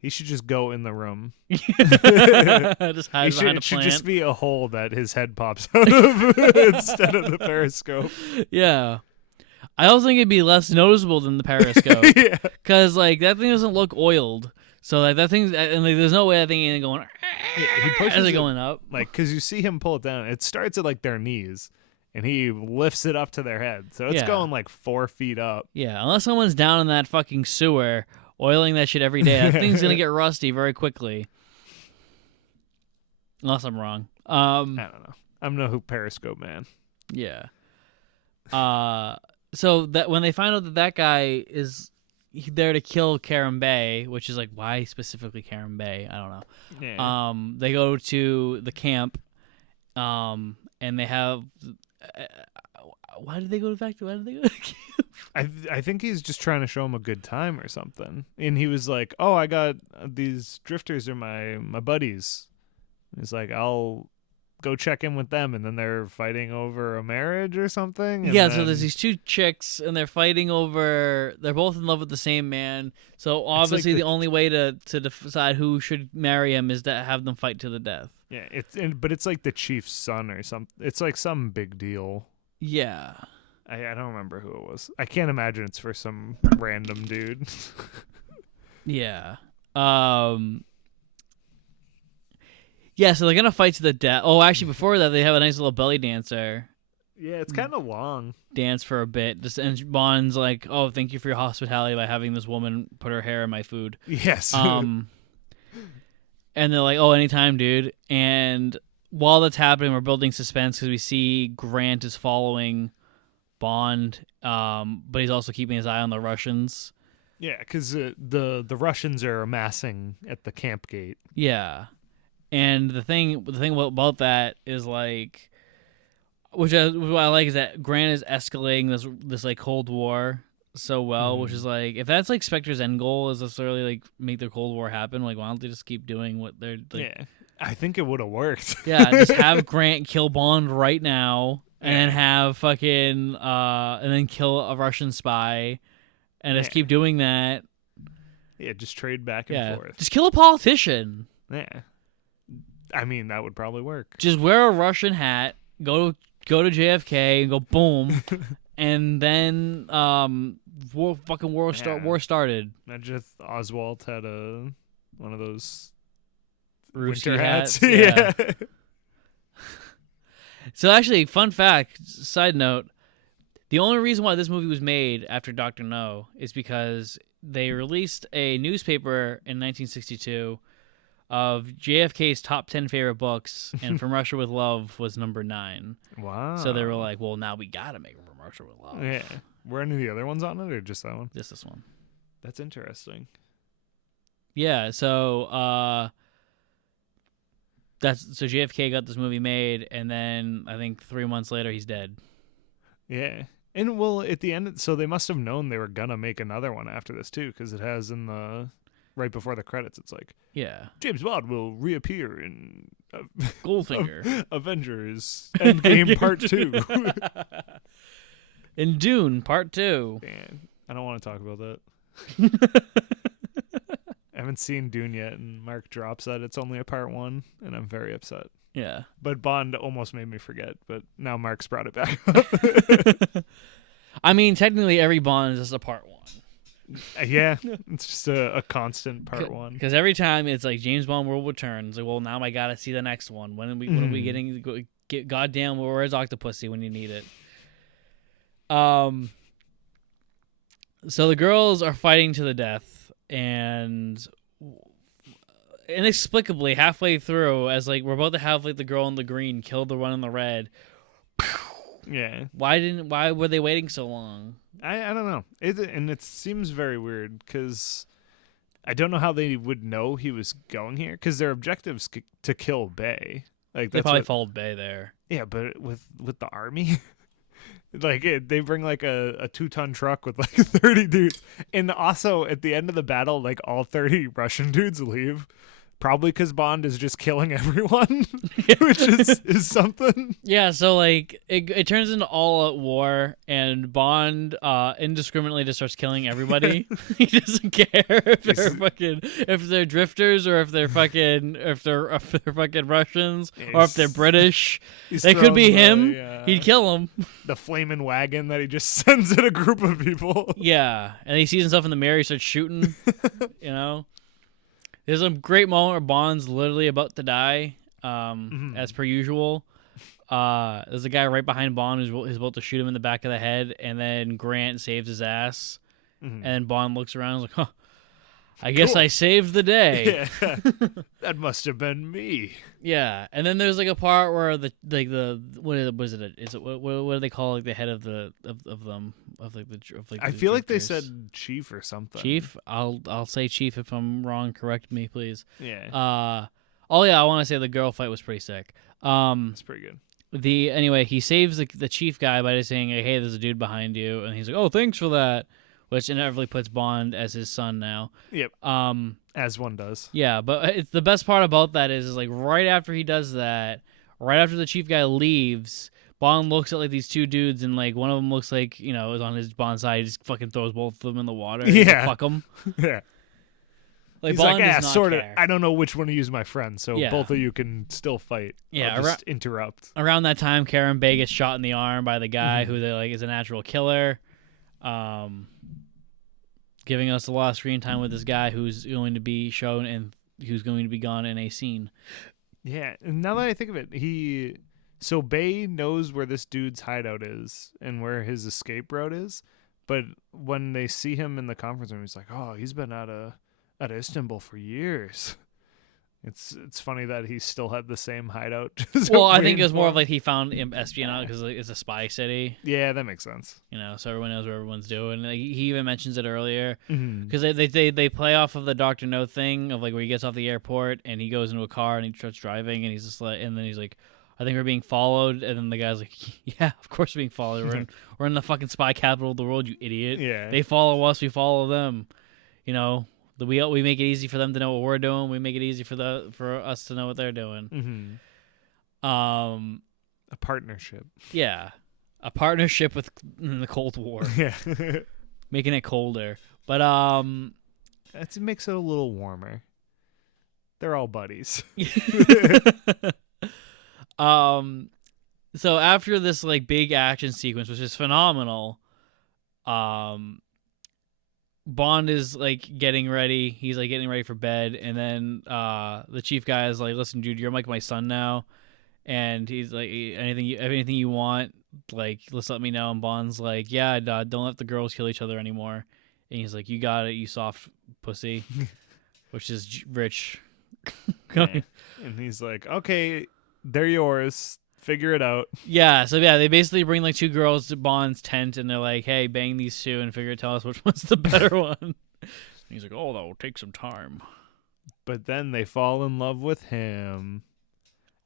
He should just go in the room. Just hide behind a plant. It should just be a hole that his head pops out of instead of the periscope. Yeah. I also think it'd be less noticeable than the periscope. Yeah. Because like that thing doesn't look oiled. So like that thing's and like there's no way that thing ain't going. He pushes it going up. Like because you see him pull it down. It starts at like their knees, and he lifts it up to their head. So it's going like 4 feet up. Yeah, unless someone's down in that fucking sewer oiling that shit every day, that thing's gonna get rusty very quickly. Unless I'm wrong. I don't know. I'm no periscope man. Yeah. So that when they find out that guy is there to kill Karen Bay, which is like why specifically Karen Bay? I don't know. Yeah. They go to the camp, and they have. Why did they go back to? Why did they go to the camp? I think he's just trying to show him a good time or something. And he was like, "Oh, I got these drifters are my buddies." He's like, "I'll go check in with them," and then they're fighting over a marriage or something. And yeah, so there's these two chicks, and they're fighting over. They're both in love with the same man. So obviously, the only way to decide who should marry him is to have them fight to the death. Yeah, but it's like the chief's son or something. It's like some big deal. Yeah, I don't remember who it was. I can't imagine it's for some random dude. Yeah. Yeah, so they're gonna fight to the death. Oh, actually, before that, they have a nice little belly dancer Yeah, it's kind of long. dance for a bit. And Bond's like, "Oh, thank you for your hospitality by having this woman put her hair in my food." Yes. And they're like, "Oh, anytime, dude." And while that's happening, we're building suspense because we see Grant is following Bond, but he's also keeping his eye on the Russians. Yeah, because the Russians are amassing at the camp gate. Yeah. And the thing about that is like, what I like is that Grant is escalating this like Cold War so well, which is like, if that's like Spectre's end goal is necessarily like make the Cold War happen, like why don't they just keep doing what they're like? Yeah, I think it would have worked. Yeah, just have Grant kill Bond right now, and then have fucking and then kill a Russian spy, and just keep doing that. Yeah, just trade back and forth. Just kill a politician. Yeah. I mean, that would probably work. Just wear a Russian hat, go to JFK, and go boom, and then war started. Imagine if Oswald had one of those Ruski winter hats. Yeah. So actually, fun fact, side note, the only reason why this movie was made after Dr. No is because they released a newspaper in 1962 of JFK's top 10 favorite books, and From Russia with Love was number 9. Wow. So they were like, well, now we gotta make From Russia with Love. Yeah. Were any of the other ones on it, or just that one? Just this one. That's interesting. Yeah, so so JFK got this movie made, and then I think 3 months later he's dead. Yeah. And well, at the end, so they must have known they were gonna make another one after this too, because it has in the right before the credits, it's like, James Bond will reappear in Goldfinger, Avengers Endgame Part 2, in Dune Part 2. Man, I don't want to talk about that. I haven't seen Dune yet, and Mark drops that it's only a Part 1, and I'm very upset. Yeah. But Bond almost made me forget, but now Mark's brought it back up. I mean, technically every Bond is just a Part 1. Yeah, it's just a constant Part 1. Because every time it's like James Bond World Returns, like, well, now I gotta see the next one. When are we getting? Goddamn, where's Octopussy when you need it? So the girls are fighting to the death, and inexplicably, halfway through, as like we're about to have like the girl in the green kill the one in the red. Yeah. Why were they waiting so long? I don't know. It seems very weird because I don't know how they would know he was going here, because their objective's to kill Bay. Like They probably followed Bay there. Yeah, but with the army, like they bring like a 2-ton truck with like 30 dudes, and also at the end of the battle, like all 30 Russian dudes leave. Probably because Bond is just killing everyone, which is something. Yeah, so like it turns into all-out war, and Bond indiscriminately just starts killing everybody. He doesn't care if they're drifters or if they're fucking Russians or if they're British. It could be him. He'd kill them. The flaming wagon that he just sends at a group of people. Yeah, and he sees himself in the mirror. He starts shooting. You know. There's a great moment where Bond's literally about to die, as per usual. There's a guy right behind Bond who's about to shoot him in the back of the head, and then Grant saves his ass. And then Bond looks around and is like, huh, I guess I saved the day. Yeah. That must have been me. Yeah, and then there's like a part where what do they call like the head of them I feel like they said chief or something. Chief? I'll say chief if I'm wrong. Correct me, please. Yeah. I want to say the girl fight was pretty sick. It's pretty good. Anyway, he saves the chief guy by just saying, hey, there's a dude behind you, and he's like, oh, thanks for that, which inevitably puts Bond as his son now. Yep. As one does. Yeah, but it's the best part about that is like right after he does that, right after the chief guy leaves, Bond looks at like these two dudes, and like one of them looks like, is on his Bond side. He just fucking throws both of them in the water. Yeah. Fuck them. Yeah. Like, he's Bond like, does not sort of. care. I don't know which one to use my friend, so both of you can still fight. Yeah, I'll just interrupt. Around that time, Karen Bay gets shot in the arm by the guy who they like is a natural killer, giving us a lot of screen time with this guy who's going to be shown and who's going to be gone in a scene. Yeah, and now that I think of it, so Bay knows where this dude's hideout is and where his escape route is, but when they see him in the conference room, he's like, "Oh, he's been out of Istanbul for years." It's funny that he still had the same hideout. Well, I think it was more of like he found espionage because it's a spy city. Yeah, that makes sense. So everyone knows what everyone's doing. Like, he even mentions it earlier because Mm-hmm. they play off of the Dr. No thing of like where he gets off the airport and he goes into a car and he starts driving and he's just like, and then he's like, I think we're being followed, and then the guy's like, yeah, of course we're being followed. We're in the fucking spy capital of the world, you idiot. Yeah. They follow us, we follow them. We make it easy for them to know what we're doing. We make it easy for us to know what they're doing. Mm-hmm. A partnership. Yeah, a partnership in the Cold War, Yeah. making it colder. But It makes it a little warmer. They're all buddies. So after this like big action sequence, which is phenomenal, Bond is like getting ready. He's like getting ready for bed, and then the chief guy is like, "Listen, dude, you're like my son now," and he's like, anything you want, like, just let me know." And Bond's like, "Yeah, don't let the girls kill each other anymore." And he's like, "You got it, you soft pussy," which is rich. Yeah. And he's like, "Okay, they're yours. Figure it out." Yeah, so yeah, they basically bring like two girls to Bond's tent, and they're like, "Hey, bang these two, and tell us which one's the better one." And he's like, "Oh, that will take some time." But then they fall in love with him,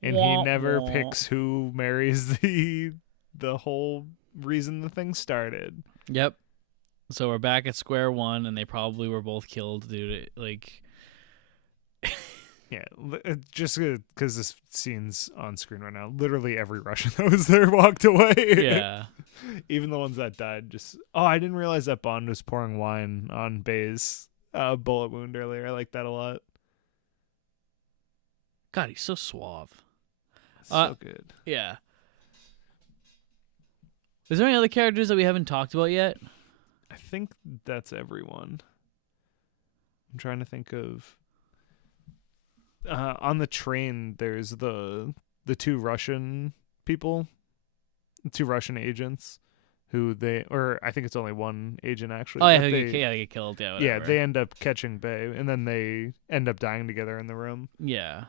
and he Wah, never wah. picks who marries the whole reason the thing started. Yep. So we're back at square one, and they probably were both killed due to like. Yeah, just because this scene's on screen right now, literally every Russian that was there walked away. Yeah. Even the ones that died. I didn't realize that Bond was pouring wine on Bay's bullet wound earlier. I like that a lot. God, he's so suave. So good. Yeah. Is there any other characters that we haven't talked about yet? I think that's everyone. I'm trying to think of. On the train, there's the two Russian people, two Russian agents, or I think it's only one agent actually. Oh yeah, but they get killed. Yeah, yeah, whatever. they end up catching Bay, and then they end up dying together in the room. Yeah.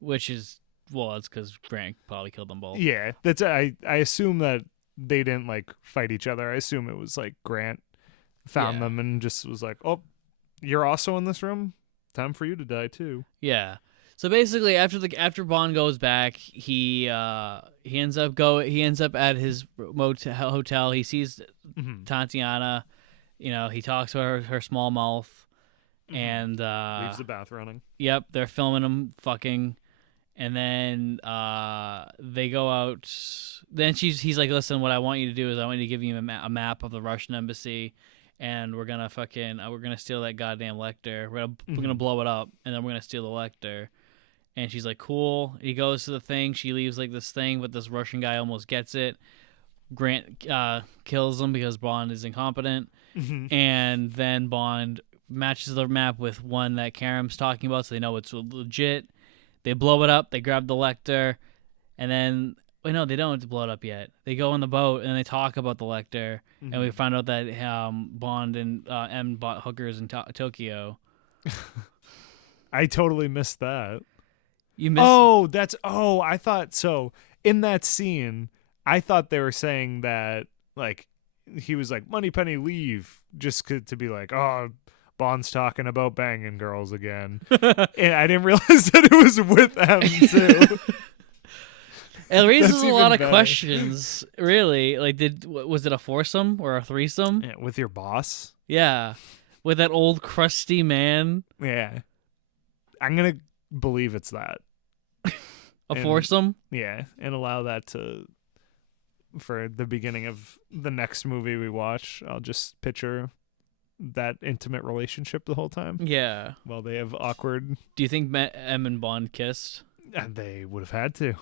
Which is it's because Grant probably killed them both. Yeah, that's I assume that they didn't like fight each other. I assume it was like Grant found them and just was like, "Oh, you're also in this room. Time for you to die too." Yeah. So basically, after Bond goes back, he ends up at his hotel. He sees Tatiana. He talks to her small mouth, and leaves the bath running. Yep, they're filming him fucking, and then they go out. Then he's like, "Listen, what I want you to do is I want you to give you a map of the Russian embassy." And we're gonna steal that goddamn Lecter. We're gonna blow it up, and then we're gonna steal the Lecter. And she's like, "Cool." He goes to the thing. She leaves like this thing, but this Russian guy almost gets it. Grant kills him because Bond is incompetent, and then Bond matches the map with one that Karam's talking about, so they know it's legit. They blow it up. They grab the Lecter, and then. Wait, no, they don't blow it up yet. They go on the boat and they talk about the Lecter, and we find out that Bond and M bought hookers in Tokyo. I totally missed that. You missed? I thought so. In that scene, I thought they were saying that like he was like Moneypenny leave just to be like, "Oh, Bond's talking about banging girls again," and I didn't realize that it was with M too. It raises a lot of questions, really. Like, was it a foursome or a threesome? Yeah, with your boss? Yeah, with that old crusty man. Yeah, I'm gonna believe it's that. Foursome? Yeah, and allow that for the beginning of the next movie we watch. I'll just picture that intimate relationship the whole time. Yeah. While they have awkward. Do you think M and Bond kissed? They would have had to.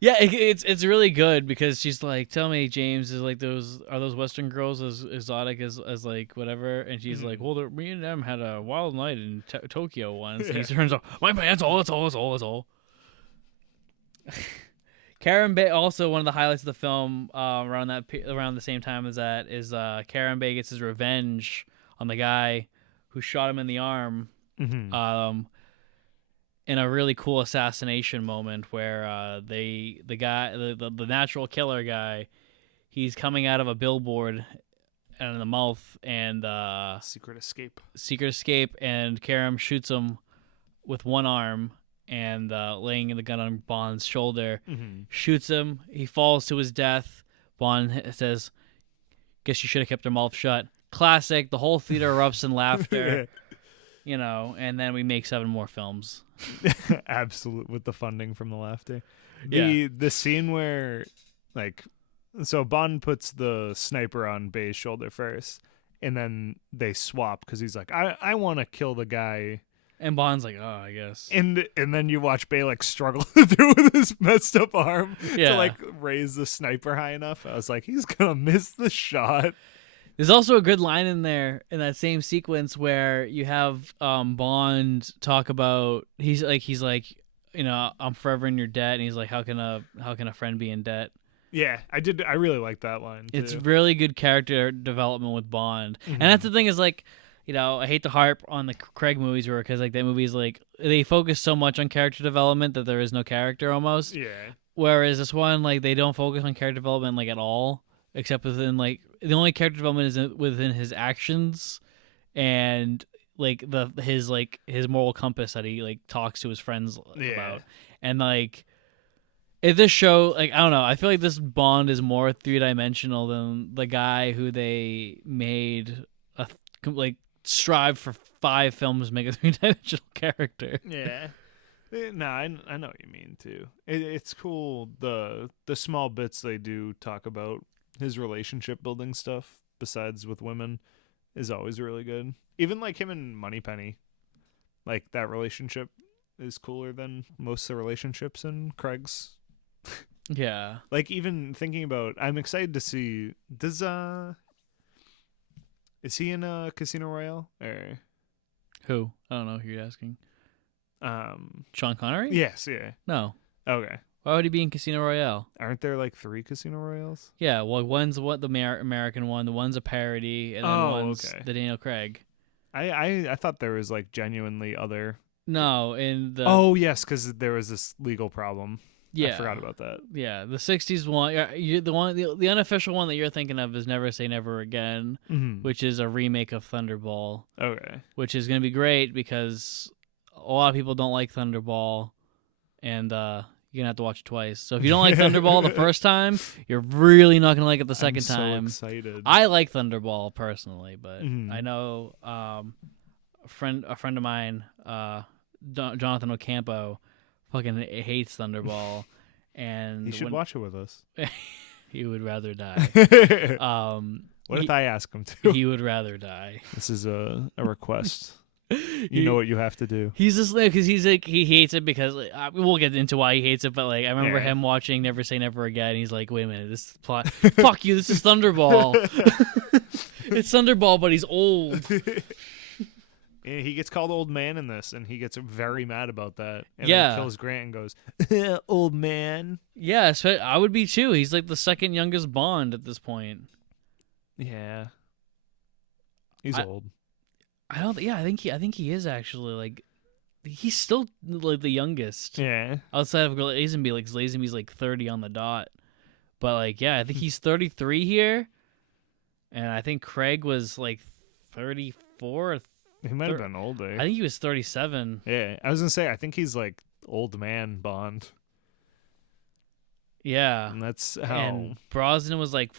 Yeah, it's really good because she's like, "Tell me, James, is like those Western girls as exotic as like whatever?" And she's like, "Well, me and them had a wild night in Tokyo once." And he turns out, "My man, that's all." Karen Bay, also one of the highlights of the film, around the same time as that, is Karen Bay gets his revenge on the guy who shot him in the arm. Mm-hmm. In a really cool assassination moment where the natural killer guy, he's coming out of a billboard in the mouth and Secret escape. And Karam shoots him with one arm and laying the gun on Bond's shoulder, shoots him. He falls to his death. Bond says, "Guess you should have kept your mouth shut." Classic. The whole theater erupts in laughter. And then we make 7 more films. Absolute, with the funding from the laughter. Yeah. The scene where, like, so Bond puts the sniper on Bay's shoulder first, and then they swap because he's like, I want to kill the guy. And Bond's like, "Oh, I guess." And then you watch Bay like struggle through with his messed up arm to like raise the sniper high enough. I was like, he's gonna miss the shot. There's also a good line in there in that same sequence where you have Bond talk about he's like, "I'm forever in your debt," and he's like, how can a friend be in debt? Yeah, I really like that line too. It's really good character development with Bond. And that's the thing is, like, I hate to harp on the Craig movies because like that movie's like they focus so much on character development that there is no character almost. Yeah. Whereas this one, like, they don't focus on character development like at all, except within like the only character development is within his actions and like his moral compass that he like talks to his friends about. And like if this show, like, I don't know, I feel like this Bond is more 3-dimensional than the guy who they made strive for 5 films to make a 3-dimensional character. Yeah. No, I know what you mean too. It's cool the small bits they do talk about his relationship building stuff besides with women is always really good. Even like him and Moneypenny, like that relationship is cooler than most of the relationships in Craig's. Yeah. Like even thinking about, I'm excited to see, is he in Casino Royale or who? I don't know who you're asking. Sean Connery? Yes, yeah. No. Okay. Why would he be in Casino Royale? Aren't there like 3 Casino Royales? Yeah, well, one's the American one, the one's a parody, and then one's the Daniel Craig. I thought there was like genuinely other. No, in the. Oh yes, because there was this legal problem. Yeah, I forgot about that. Yeah, the '60s one, the unofficial one that you're thinking of is Never Say Never Again, which is a remake of Thunderball. Okay. Which is going to be great because a lot of people don't like Thunderball, and you're gonna have to watch it twice. So if you don't like Thunderball the first time, you're really not gonna like it the second time. I'm so excited. I like Thunderball personally, but I know a friend of mine, Jonathan Ocampo, fucking hates Thunderball, and he should watch it with us. He would rather die. What if I ask him to? He would rather die. This is a request. You know what you have to do. He's just like, because he's like, he hates it because we'll get into why he hates it, but like I remember him watching Never Say Never Again. He's like, wait a minute, this plot, fuck you, this is Thunderball. It's Thunderball, but he's old. He gets called old man in this, and he gets very mad about that. And then kills Grant and goes, old man. Yeah, I would be too. He's like the second youngest Bond at this point. Yeah, he's old. I don't. Yeah, I think he is actually like, he's still like the youngest. Yeah. Outside of Lazenby, like Lazenby's like 30 on the dot, but like I think he's 33 here, and I think Craig was like 34. He might have been older. I think he was 37. Yeah, I was gonna say I think he's like old man Bond. Yeah, and that's how. And Brosnan was like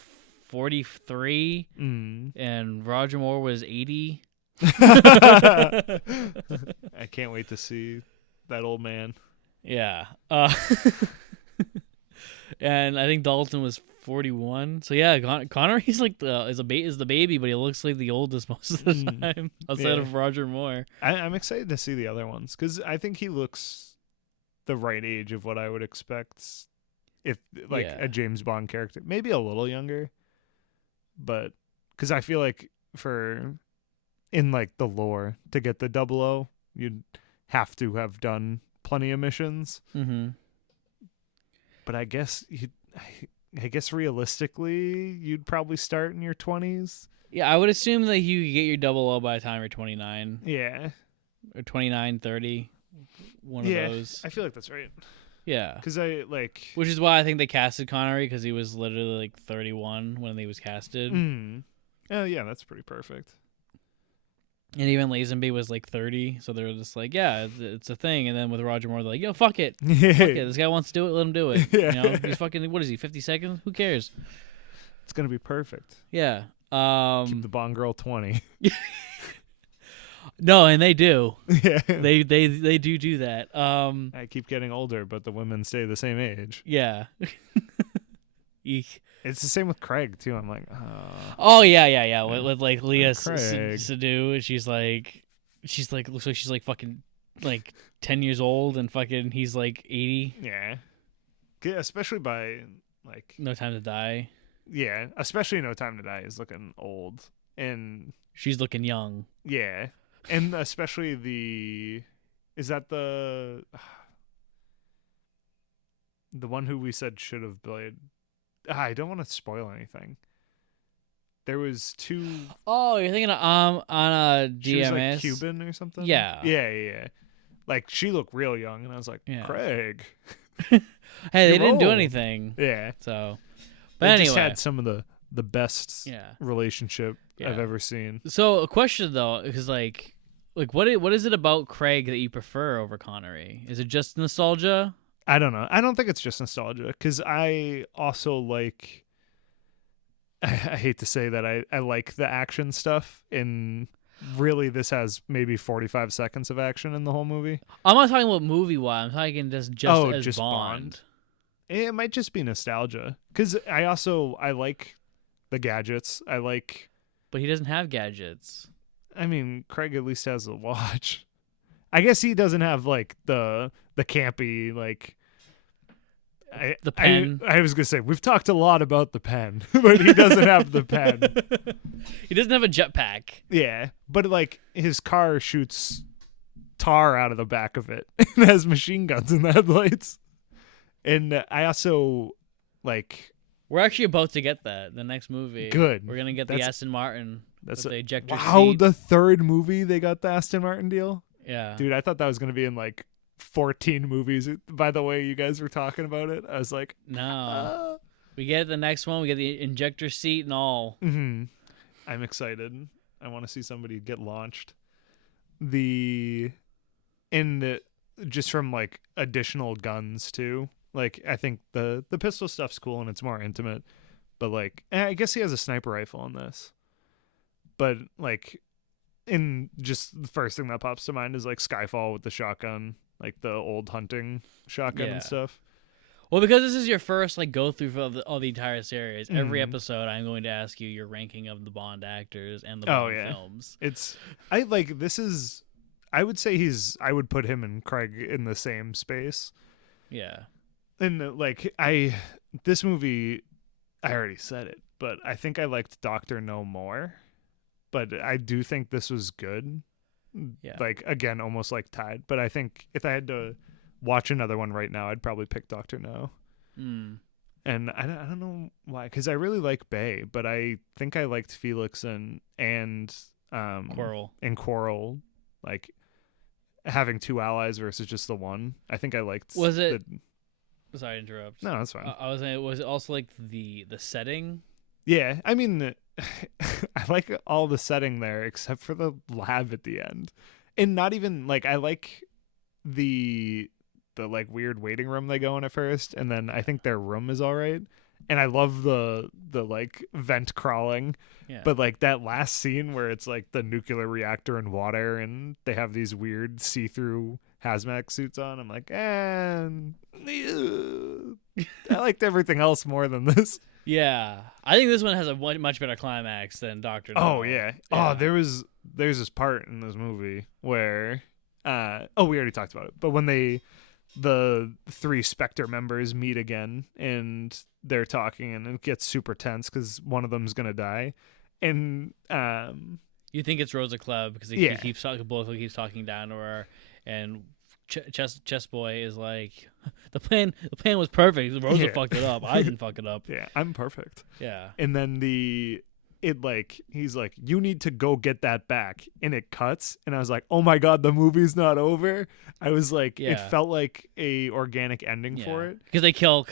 43, and Roger Moore was 80. I can't wait to see that old man. Yeah. And I think Dalton was 41. So yeah, Connery's like is the baby, but he looks like the oldest most of the time outside of Roger Moore. I'm excited to see the other ones because I think he looks the right age of what I would expect if like Yeah. a James Bond character, maybe a little younger, but because I feel like for in like the lore to get the 00, you'd have to have done plenty of missions. Mm-hmm. But I guess I guess realistically, you'd probably start in your 20s. Yeah, I would assume that you could get your 00 by the time you're 29 Yeah. or 29, 30. One of those. I feel like that's right. Yeah. Because I like. Which is why I think they casted Connery, because he was literally like 31 when he was casted. Oh yeah, that's pretty perfect. And even Lazenby was like 30, so they were just like, yeah, it's a thing. And then with Roger Moore, they're like, yo, fuck it. Fuck it. This guy wants to do it, let him do it. Yeah. You know, he's fucking, what is he, 50 seconds? Who cares? It's gonna be perfect. Yeah. Keep the Bond girl 20. No, and they do. Yeah. They do that. I keep getting older, but the women stay the same age. Yeah. Eek. It's the same with Craig too. I'm like, Oh yeah. With like Leah Craig. Sadu, and she's like looks like she's like fucking like 10 years old, and fucking he's like 80. yeah, especially by like No Time to Die. yeah, especially No Time to Die is looking old, and She's looking young. yeah, and especially is that the one who we said should have played. I don't want to spoil anything. There was two. Oh, you're thinking of on a DMS? She was like Cuban or something. Yeah. Like she looked real young, and I was like, Yeah. Craig. Hey, they didn't do old. anything. Yeah. So, They but just anyway, had some of the best relationship I've ever seen. So a question though, because like what is it about Craig that you prefer over Connery? Is it just nostalgia? I don't know. I don't think it's just nostalgia, because I also like. I hate to say that I like the action stuff. In really, this has maybe 45 seconds of action in the whole movie. I'm not talking about movie wise. I'm talking just as Bond. It might just be nostalgia, because I like the gadgets. But he doesn't have gadgets. I mean, Craig at least has a watch. I guess he doesn't have like the campy like. The pen. I was gonna say we've talked a lot about the pen, but he doesn't have the pen. He doesn't have a jetpack. Yeah, but like his car shoots tar out of the back of it and has machine guns in the headlights. And I also like. We're actually about to get that the next movie. Good. We're gonna get the Aston Martin. That's the ejector wow, seat. the third movie they got the Aston Martin deal. Yeah, dude, I thought that was gonna be in like 14 movies. By the way you guys were talking about it, I was like, no. We get the next one. We get the injector seat and all. I'm excited. I want to see somebody get launched. Just from like additional guns too. Like I think the pistol stuff's cool and it's more intimate, but like I guess he has a sniper rifle in this. But like, in just the first thing that pops to mind is like Skyfall with the shotgun, like the old hunting shotgun and stuff. Well, because this is your first like go through for the entire series, every episode I'm going to ask you your ranking of the Bond actors and the Bond films. I would say I would put him and Craig in the same space. Yeah. And like this movie, I already said it, but I think I liked Dr. No more. But I do think this was good. Yeah. Like, again, almost like tied. But I think if I had to watch another one right now, I'd probably pick Dr. No. And I don't know why, because I really like Bay, but I think I liked Felix and Quarrel. And Quarrel, like having two allies versus just the one. I think I liked. Sorry to interrupt. No, that's fine. Was it also like the setting? Yeah, I mean, I like all the setting there except for the lab at the end, and not even like I like the like weird waiting room they go in at first, and then I think their room is all right, and I love the like vent crawling, but like that last scene where it's like the nuclear reactor and water, and they have these weird see-through hazmat suits on. I'm like, I liked everything else more than this. Yeah, I think this one has a much better climax than Dr. No. Oh yeah. Oh, there's this part in this movie where we already talked about it, but when they the 3 Spectre members meet again, and they're talking, and it gets super tense because one of them's gonna die, and You think it's Rosa Club because he keeps talking, both keeps talking down to her, and Chess Boy is like, the plan was perfect. Rosa fucked it up. I didn't fuck it up. Yeah, I'm perfect. Yeah. And then he's like, you need to go get that back, and it cuts, and I was like, oh my god, the movie's not over. I was like, it felt like a organic ending for it because they kill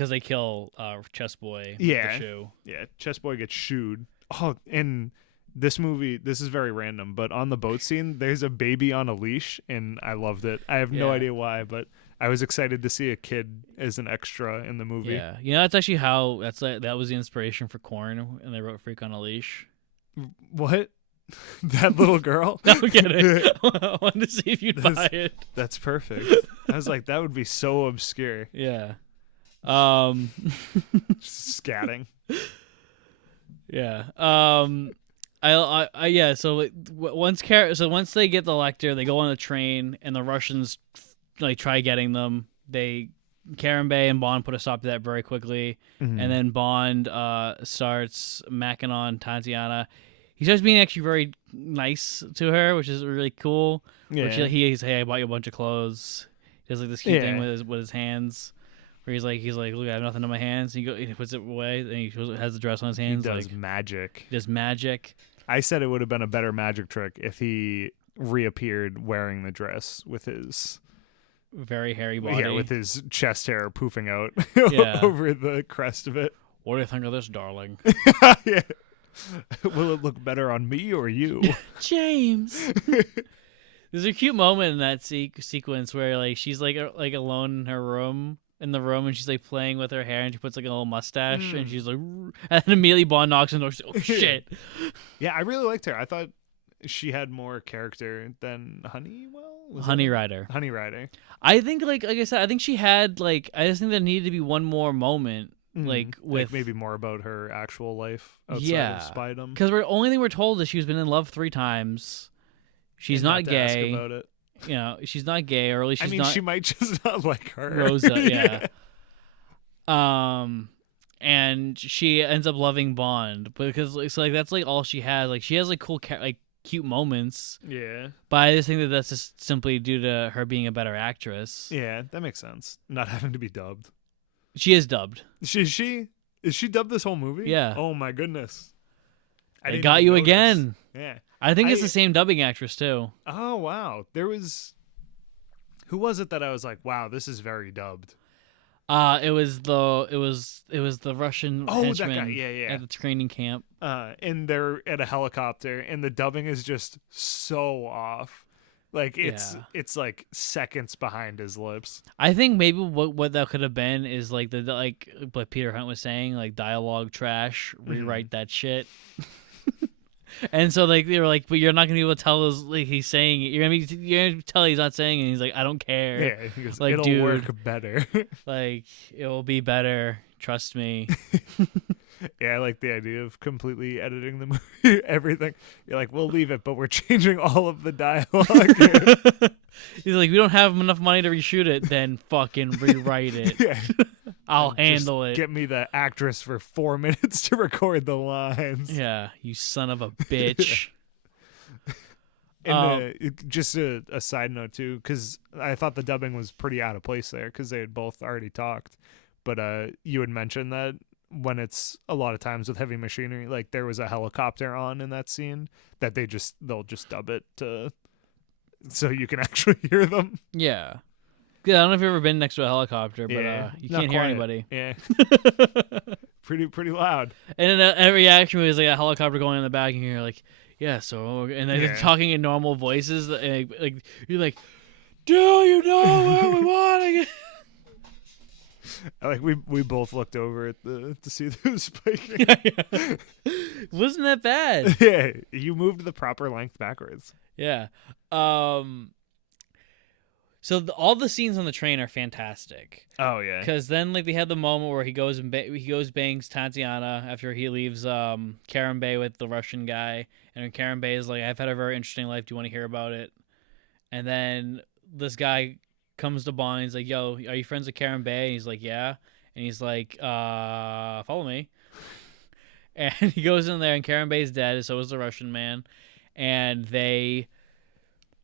Chess Boy with the shoe. Yeah, Chess Boy gets shooed. Oh, and this movie, this is very random, but on the boat scene, there's a baby on a leash, and I loved it. I have no idea why, but I was excited to see a kid as an extra in the movie. Yeah, that's actually how that was the inspiration for Korn, and they wrote "Freak on a Leash." What? That little girl? No, I'm kidding. I wanted to see if you'd buy it. That's perfect. I was like, that would be so obscure. Yeah. Scatting. Yeah. So once they get the Lecter, they go on the train, and the Russians like try getting them. Karen Bay and Bond put a stop to that very quickly, and then Bond starts macking on Tatiana. He starts being actually very nice to her, which is really cool. Yeah. He's, hey, I bought you a bunch of clothes. He does like this cute thing with his hands, where he's like, look, I have nothing on my hands. And he puts it away, and he has the dress on his hands. He does magic. He does magic. I said it would have been a better magic trick if he reappeared wearing the dress with his very hairy body. Yeah, with his chest hair poofing out over the crest of it. What do you think of this, darling? Yeah. Will it look better on me or you? James. There's a cute moment in that sequence where like she's like alone in her room, and she's like playing with her hair, and she puts like a little mustache, and she's like, and then immediately Bond knocks on the door. She's like, oh shit. Yeah, I really liked her. I thought she had more character than Honeywell. Honey Rider. I think like I said, I think she had like, I just think there needed to be one more moment. Like maybe more about her actual life outside of Spydom. Because the only thing we're told is she's been in love 3 times. She's not gay. Ask about it. She's not gay, or at least she's not. She might just not like her. Rosa, and she ends up loving Bond because it's like that's like all she has. Like she has like cool, cute moments. Yeah. But I just think that's just simply due to her being a better actress. Yeah, that makes sense. Not having to be dubbed. She is dubbed. Is she dubbed this whole movie? Yeah. Oh my goodness. I got you again. Yeah. I think it's the same dubbing actress too. Oh wow. Who was it that I was like, wow, this is very dubbed? It was the Russian henchman that guy. Yeah. at the training camp. And they're at a helicopter, and the dubbing is just so off. Like it's like seconds behind his lips. I think maybe what that could have been is like like what Peter Hunt was saying, like dialogue trash, rewrite that shit. And so like they were like, but you're not gonna be able to tell us like he's saying it. You're gonna tell he's not saying it. And he's like, I don't care. Yeah, he goes, like, it'll dude, work better. Like it will be better. Trust me. Yeah, I like the idea of completely editing the movie, everything. You're like, we'll leave it, but we're changing all of the dialogue. He's like, we don't have enough money to reshoot it, then fucking rewrite it. Yeah. I'll handle it. Get me the actress for 4 minutes to record the lines. Yeah, you son of a bitch. And just a side note, too, because I thought the dubbing was pretty out of place there because they had both already talked. But you had mentioned that when it's a lot of times with heavy machinery, like there was a helicopter on in that scene that they'll just dub it so you can actually hear them. Yeah. I don't know if you've ever been next to a helicopter, but you can't hear anybody. Yeah. pretty loud. And then every action was like a helicopter going in the back, and you're like, yeah, so, and they're talking in normal voices, and like you're like, do you know where we want to get? Like we both looked over at to see who's spiking. Yeah. Wasn't that bad? Yeah, you moved the proper length backwards. Yeah. So all the scenes on the train are fantastic. Oh yeah. Because then like they had the moment where he goes bangs Tatiana after he leaves Karen Bay with the Russian guy, and Karen Bay is like, I've had a very interesting life. Do you want to hear about it? And then this guy comes to Bond. He's like, "Yo, are you friends with Karen Bay?" And he's like, "Yeah." And he's like, "Follow me." And he goes in there, and Karen Bay's dead. So is the Russian man. And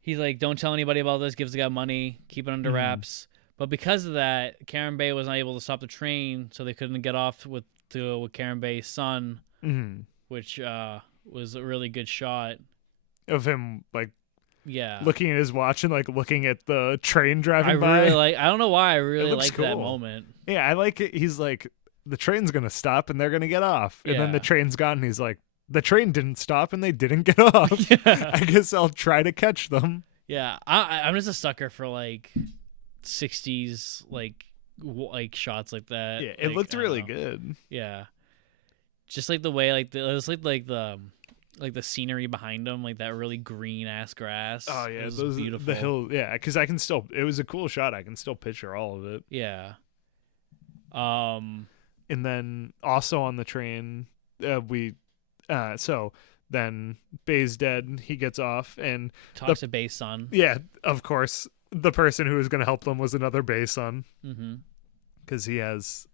he's like, "Don't tell anybody about this." Gives the guy money, keep it under wraps. But because of that, Karen Bay was not able to stop the train, so they couldn't get off with Karen Bay's son, which was a really good shot of him, like, yeah, looking at his watch and like looking at the train driving by. I don't know why I really like cool. that moment. Yeah, I like it. He's like, the train's gonna stop and they're gonna get off, and then the train's gone. And he's like, the train didn't stop and they didn't get off. Yeah. I guess I'll try to catch them. Yeah, I'm just a sucker for like 60s like shots like that. Yeah, it looked really good. Yeah, just like the way it was like the scenery behind him, like that really green ass grass. Oh yeah, those beautiful. The hill. Yeah, because I can still. It was a cool shot. I can still picture all of it. Yeah. And then also on the train, so then Bay's dead. He gets off and talks to Bay's son. Yeah, of course. The person who was going to help them was another Bay son. Because he has,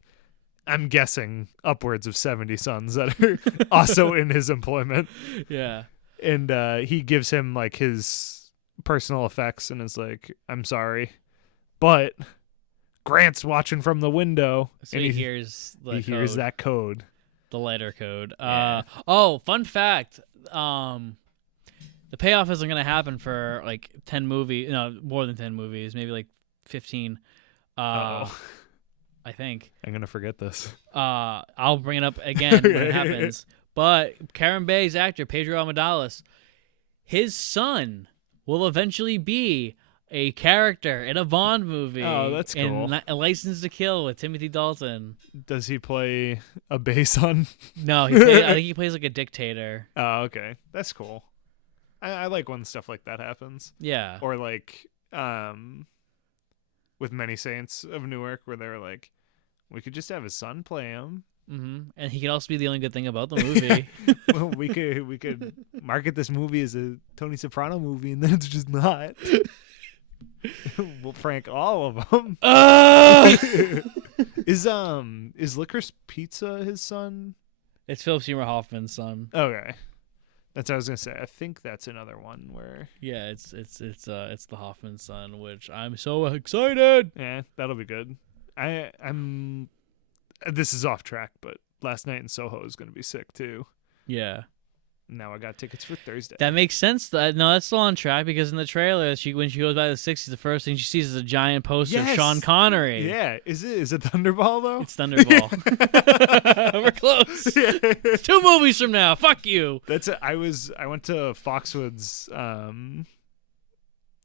I'm guessing, upwards of 70 sons that are also in his employment. Yeah. And he gives him like his personal effects and is like, "I'm sorry, but Grant's watching from the window." So and he hears hears that code. The letter code. Yeah. Fun fact. The payoff isn't going to happen for like 10 movies. No, more than 10 movies. Maybe like 15. I think. I'm going to forget this. I'll bring it up again when it happens. But Karen Bay's actor, Pedro Almodovar, his son will eventually be a character in a Bond movie. Oh, that's cool. In License to Kill with Timothy Dalton. Does he play a Bay son? No, I think he plays like a dictator. Oh, okay. That's cool. I like when stuff like that happens. Yeah. Or like with Many Saints of Newark, where they're like, we could just have his son play him. And he could also be the only good thing about the movie. Well, we could market this movie as a Tony Soprano movie, and then it's just not. We'll prank all of them. Is Licorice Pizza his son? It's Philip Seymour Hoffman's son. Okay. That's what I was gonna say. I think that's another one where it's the Hoffman son, which I'm so excited. Yeah, that'll be good. I'm. This is off track, but Last Night in Soho is gonna be sick too. Yeah. Now I got tickets for Thursday. That makes sense. No, that's still on track because in the trailer, when she goes by the 60s, the first thing she sees is a giant poster of Sean Connery. Yeah, is it Thunderball though? It's Thunderball. We're close. Yeah. 2 movies from now. Fuck you. That's it. I went to Foxwoods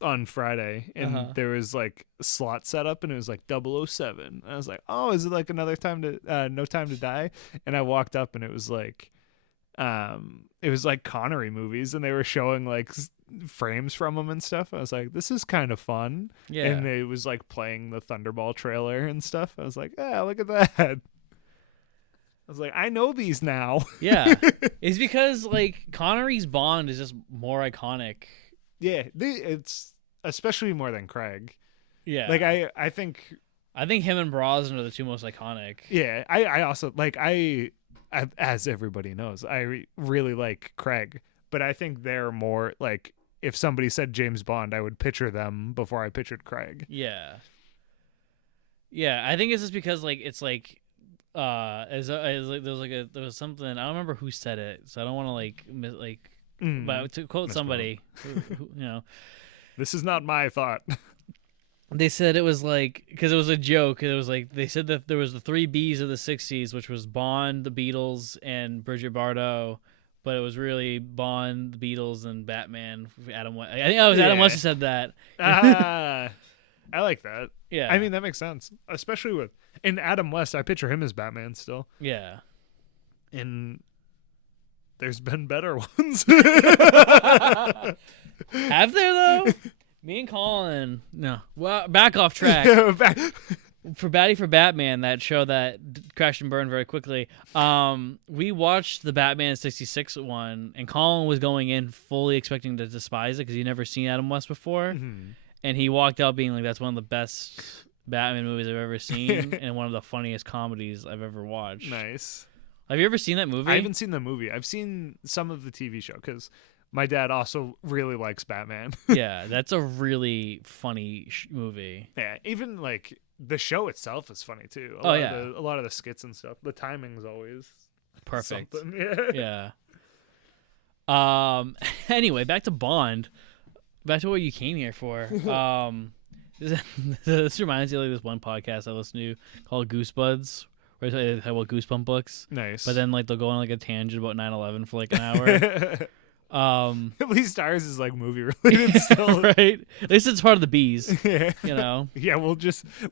on Friday, and there was like a slot set up, and it was like 007. And I was like, oh, is it like another time to No Time to Die? And I walked up, and it was like Connery movies, and they were showing like frames from them and stuff. I was like, this is kind of fun. Yeah. And it was like playing the Thunderball trailer and stuff. I was like, yeah, look at that. I was like, I know these now. Yeah. It's because like Connery's Bond is just more iconic. Yeah, it's especially more than Craig. Yeah. Like I think him and Brosnan are the 2 most iconic. Yeah. I also like as everybody knows, I really like Craig, but I think they're more like, if somebody said James Bond, I would picture them before I pictured Craig. Yeah. Yeah, I think it's just because like it's like there was something, I don't remember who said it, so I don't want to but to quote somebody who, this is not my thought. They said it was like, because it was a joke. It was like, they said that there was the 3 Bs of the 60s, which was Bond, the Beatles, and Brigitte Bardot. But it was really Bond, the Beatles, and Batman. Adam West. I think it was Adam West who said that. I like that. Yeah. I mean, that makes sense. Especially in Adam West, I picture him as Batman still. Yeah. And there's been better ones. Have there, though? Me and Colin, no. Well, back off track. For Batty for Batman, that show that crashed and burned very quickly, we watched the Batman 66 one, and Colin was going in fully expecting to despise it because he'd never seen Adam West before. and he walked out being like, "That's one of the best Batman movies I've ever seen, and one of the funniest comedies I've ever watched." Nice. Have you ever seen that movie? I haven't seen the movie. I've seen some of the TV show because my dad also really likes Batman. Yeah, that's a really funny movie. Yeah, even like the show itself is funny too. Oh, A lot of the skits and stuff. The timing's always Perfect. something. Yeah. Anyway, back to Bond. Back to what you came here for. This reminds me of like this one podcast I listen to called Goosebuds, where they talk about Goosebump books. Nice. But then like they'll go on like a tangent about 9/11 for like an hour. At least ours is like movie related still. Right? At least it's part of the bees. Yeah. You know? Yeah,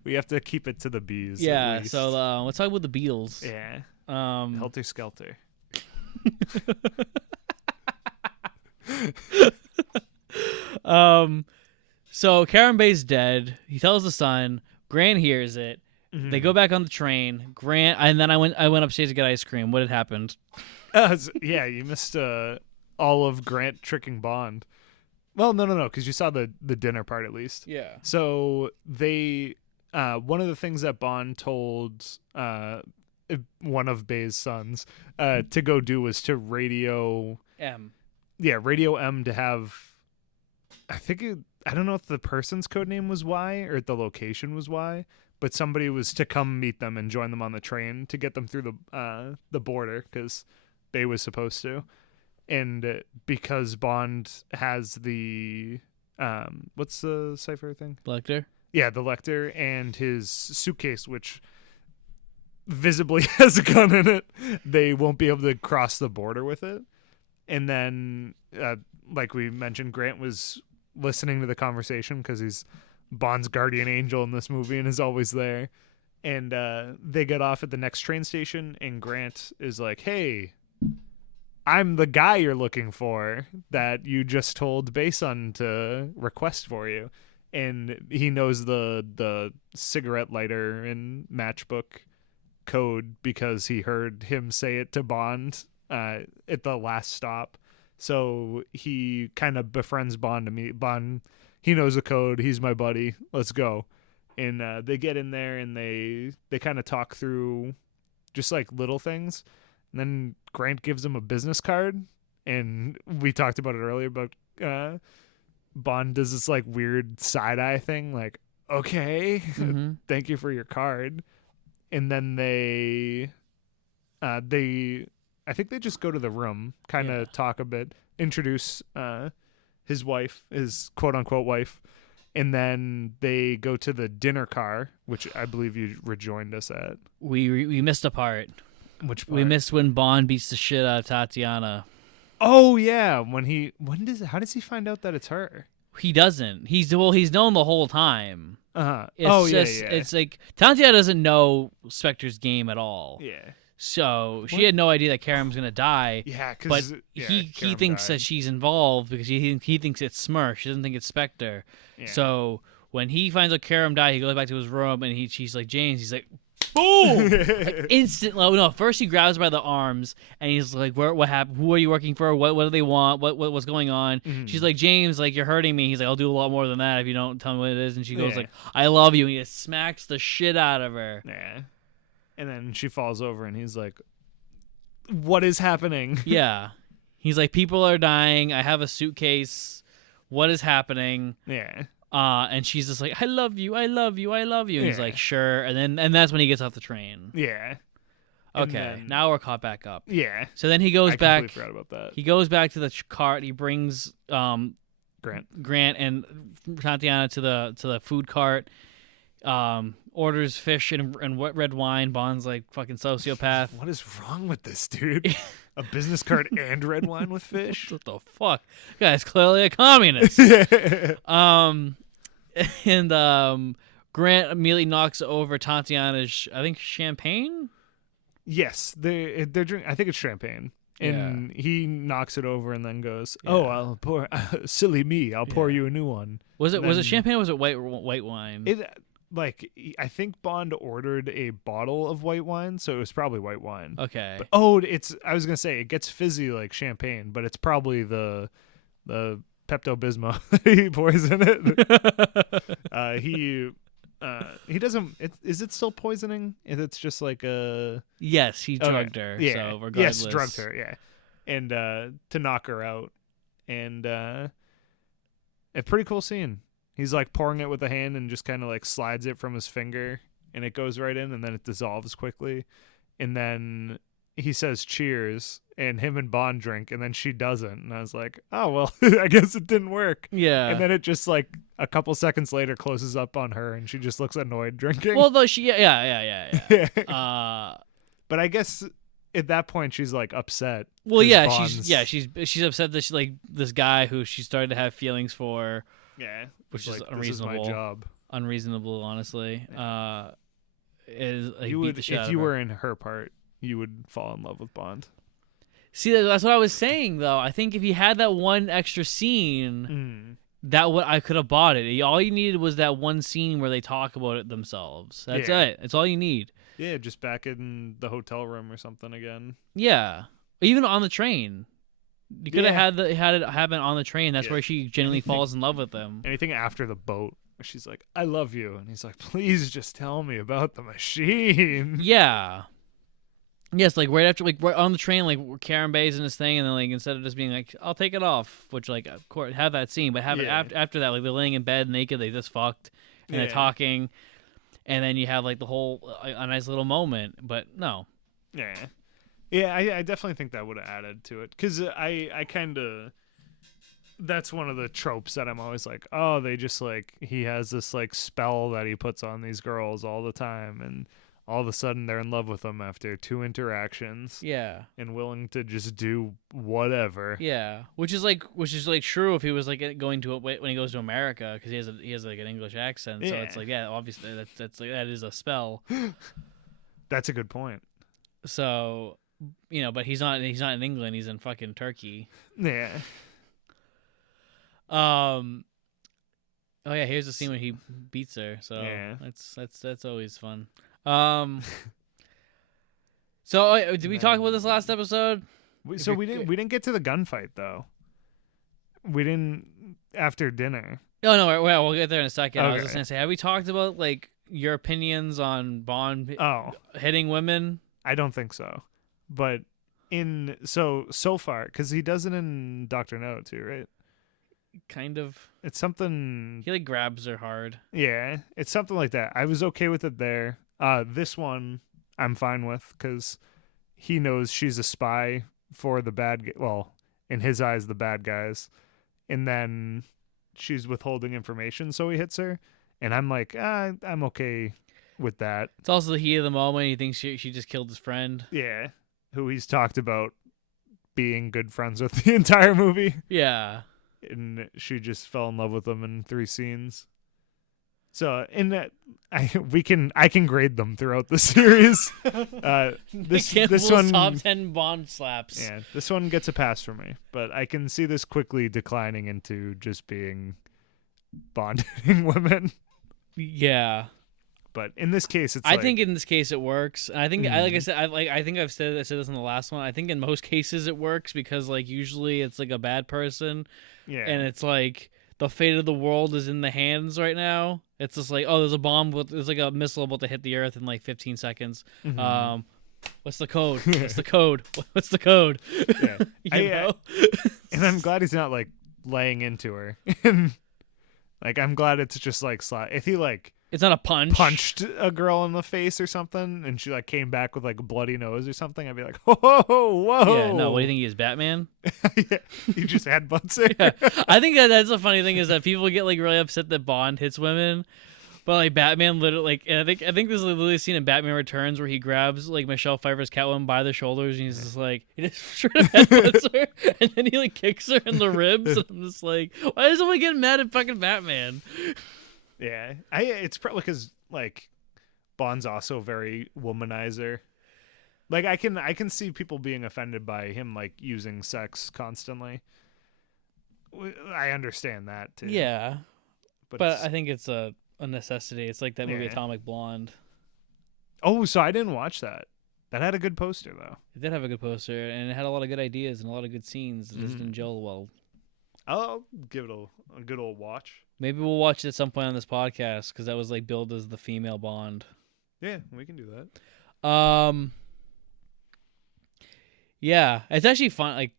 we have to keep it to the bees. Yeah, so let's talk about the Beatles. Yeah. Um Helter Skelter. So Karen Bay's dead. He tells the son. Grant hears it. Mm-hmm. They go back on the train. Grant, and then I went upstairs to get ice cream. What had happened? Yeah, you missed all of Grant tricking Bond. Well, no, because you saw the dinner part at least. Yeah. So they, one of the things that Bond told one of Bay's sons to go do was to radio M. Yeah, radio M to have. I don't know if the person's code name was Y or the location was Y, but somebody was to come meet them and join them on the train to get them through the border because Bay was supposed to. And because Bond has the what's the cipher thing? Lecter? Yeah, the Lecter and his suitcase, which visibly has a gun in it, they won't be able to cross the border with it. And then, like we mentioned, Grant was listening to the conversation because he's Bond's guardian angel in this movie and is always there. And they get off at the next train station, and Grant is like, "Hey, I'm the guy you're looking for that you just told Bayson to request for you." And he knows the cigarette lighter and matchbook code because he heard him say it to Bond at the last stop. So he kind of befriends Bond to me. Bond, he knows the code. He's my buddy. Let's go. And they get in there and they kind of talk through just like little things. And then Grant gives him a business card. And we talked about it earlier, but Bond does this like weird side eye thing. Like, okay, thank you for your card. And then they I think they just go to the room, kind of talk a bit, introduce his wife, his quote-unquote wife, and then they go to the dinner car, which I believe you rejoined us at. We missed a part. Which part? We missed when Bond beats the shit out of Tatiana. Oh, yeah. How does he find out that it's her? He doesn't. He's known the whole time. Uh-huh. It's It's like Tatiana doesn't know Spectre's game at all. Yeah. So she had no idea that Karam's gonna die. Yeah, but he thinks that she's involved because he thinks it's Smurf. She doesn't think it's Spectre. Yeah. So when he finds out Karam died, he goes back to his room and she's like, James. He's like, boom! Like instantly. No, first he grabs her by the arms and he's like, what happened? Who are you working for? What do they want? What's going on? Mm-hmm. She's like, James, like you're hurting me. He's like, I'll do a lot more than that if you don't tell me what it is. And she goes like, I love you. And he just smacks the shit out of her. Yeah. And then she falls over and he's like, what is happening? Yeah. He's like, people are dying. I have a suitcase. What is happening? Yeah. And she's just like, I love you. I love you. I love you. And he's like, sure. And that's when he gets off the train. Yeah. Okay. Now we're caught back up. Yeah. So then he goes back. I completely forgot about that. He goes back to the cart. He brings Grant and Tatiana to the food cart. Orders fish and red wine. Bond's like fucking sociopath. What is wrong with this dude? A business card and red wine with fish? What the fuck? This guy's clearly a communist. And Grant immediately knocks over Tatiana's, I think, champagne. Yes, they're drinking. I think it's champagne. And he knocks it over and then goes, "Oh, I'll pour. Silly me, I'll pour you a new one." Was it champagne or was it white wine? I think Bond ordered a bottle of white wine, so it was probably white wine. Okay. But, I was gonna say it gets fizzy like champagne, but it's probably the Pepto-Bismol he pours in it. He doesn't. Is it still poisoning? If it's just like a Yes, he drugged her. Yeah. So regardless, Yes, drugged her. Yeah, and to knock her out, and a pretty cool scene. He's like pouring it with a hand and just kind of like slides it from his finger, and it goes right in, and then it dissolves quickly, and then he says cheers, and him and Bond drink, and then she doesn't, and I was like, oh well, I guess it didn't work. Yeah. And then it just like a couple seconds later closes up on her, and she just looks annoyed drinking. Well, though yeah. But I guess at that point she's like upset. Well, 'cause yeah, Bond's- she's upset that she like this guy who she started to have feelings for, yeah, which it's is like, unreasonable. This is my job. Unreasonable, honestly. Is like You beat would the shit out if of you her. were in her part, you would fall in love with Bond. See, that's what I was saying though. I think if he had that one extra scene, that what I could have bought it. All you needed was that one scene where they talk about it themselves. That's it. That's all you need. Yeah, just back in the hotel room or something again. Yeah, even on the train. You could have Yeah. had it happen on the train. That's Yeah. where she genuinely falls in love with him. Anything after the boat, where she's like, "I love you," and he's like, "Please just tell me about the machine." Yeah. Yes, like right after, like right on the train, like Karen Bay's in this thing, and then like instead of just being like, "I'll take it off," which like of course have that scene, but have it after that, like they're laying in bed naked, they just fucked, and they're talking, and then you have like the whole a nice little moment, but no. Yeah, I definitely think that would have added to it, because I kind of, that's one of the tropes that I'm always like, oh, they just like, he has this like spell that he puts on these girls all the time, and all of a sudden they're in love with him after 2 interactions. Yeah. And willing to just do whatever. Yeah, which is like true if he was like going to when he goes to America, because he has like an English accent, so it's like obviously that's like that is a spell. That's a good point. So, but he's not in England, he's in fucking Turkey. Yeah. Oh yeah, here's the scene when he beats her. So that's always fun. So did we talk about this last episode? We didn't get to the gunfight though. We didn't after dinner. Oh no, we'll get there in a second. Okay. I was just gonna say, have we talked about like your opinions on Bond hitting women? I don't think so, but so far, because he does it in Dr. No too, right? Kind of. It's something. He like grabs her hard. Yeah, it's something like that. I was okay with it there. This one I'm fine with, because he knows she's a spy for the well, in his eyes, the bad guys, and then she's withholding information, so he hits her, and I'm like, I'm okay with that. It's also the heat of the moment. He thinks she just killed his friend. Yeah, who he's talked about being good friends with the entire movie. Yeah. And she just fell in love with him in 3 scenes. So in that, I can grade them throughout the series. This one top 10 Bond slaps. Yeah, this one gets a pass for me, but I can see this quickly declining into just being Bond hitting women. Yeah. But in this case, I think in this case it works. And I think, like I said, I think I said this in the last one. I think in most cases it works because like usually it's like a bad person. Yeah. And it's like the fate of the world is in the hands right now. It's just like, oh, there's a bomb. There's like a missile about to hit the Earth in like 15 seconds. Mm-hmm. What's the code? What's the code? What's the code? Yeah. And I'm glad he's not like laying into her. Like I'm glad it's just like if he like. It's not a punch. Punched a girl in the face or something, and she like came back with like a bloody nose or something, I'd be like, whoa. Yeah, no, what do you think he is, Batman? Yeah, he just headbutts her. Yeah. I think that's the funny thing is that people get like really upset that Bond hits women, but like Batman literally like, and I think this is literally a scene in Batman Returns where he grabs like Michelle Pfeiffer's Catwoman by the shoulders and he's just like, he just straight up headbutts her, and then he like kicks her in the ribs, and I'm just like, why is someone getting mad at fucking Batman? Yeah, it's probably because like Bond's also very womanizer. Like I can see people being offended by him like using sex constantly. I understand that too. Yeah, but I think it's a necessity. It's like that movie Atomic Blonde. Oh, so I didn't watch that. That had a good poster though. It did have a good poster, and it had a lot of good ideas and a lot of good scenes that just didn't gel well. I'll give it a good old watch. Maybe we'll watch it at some point on this podcast because that was like billed as the female Bond. Yeah, we can do that. Yeah, it's actually fun. Like,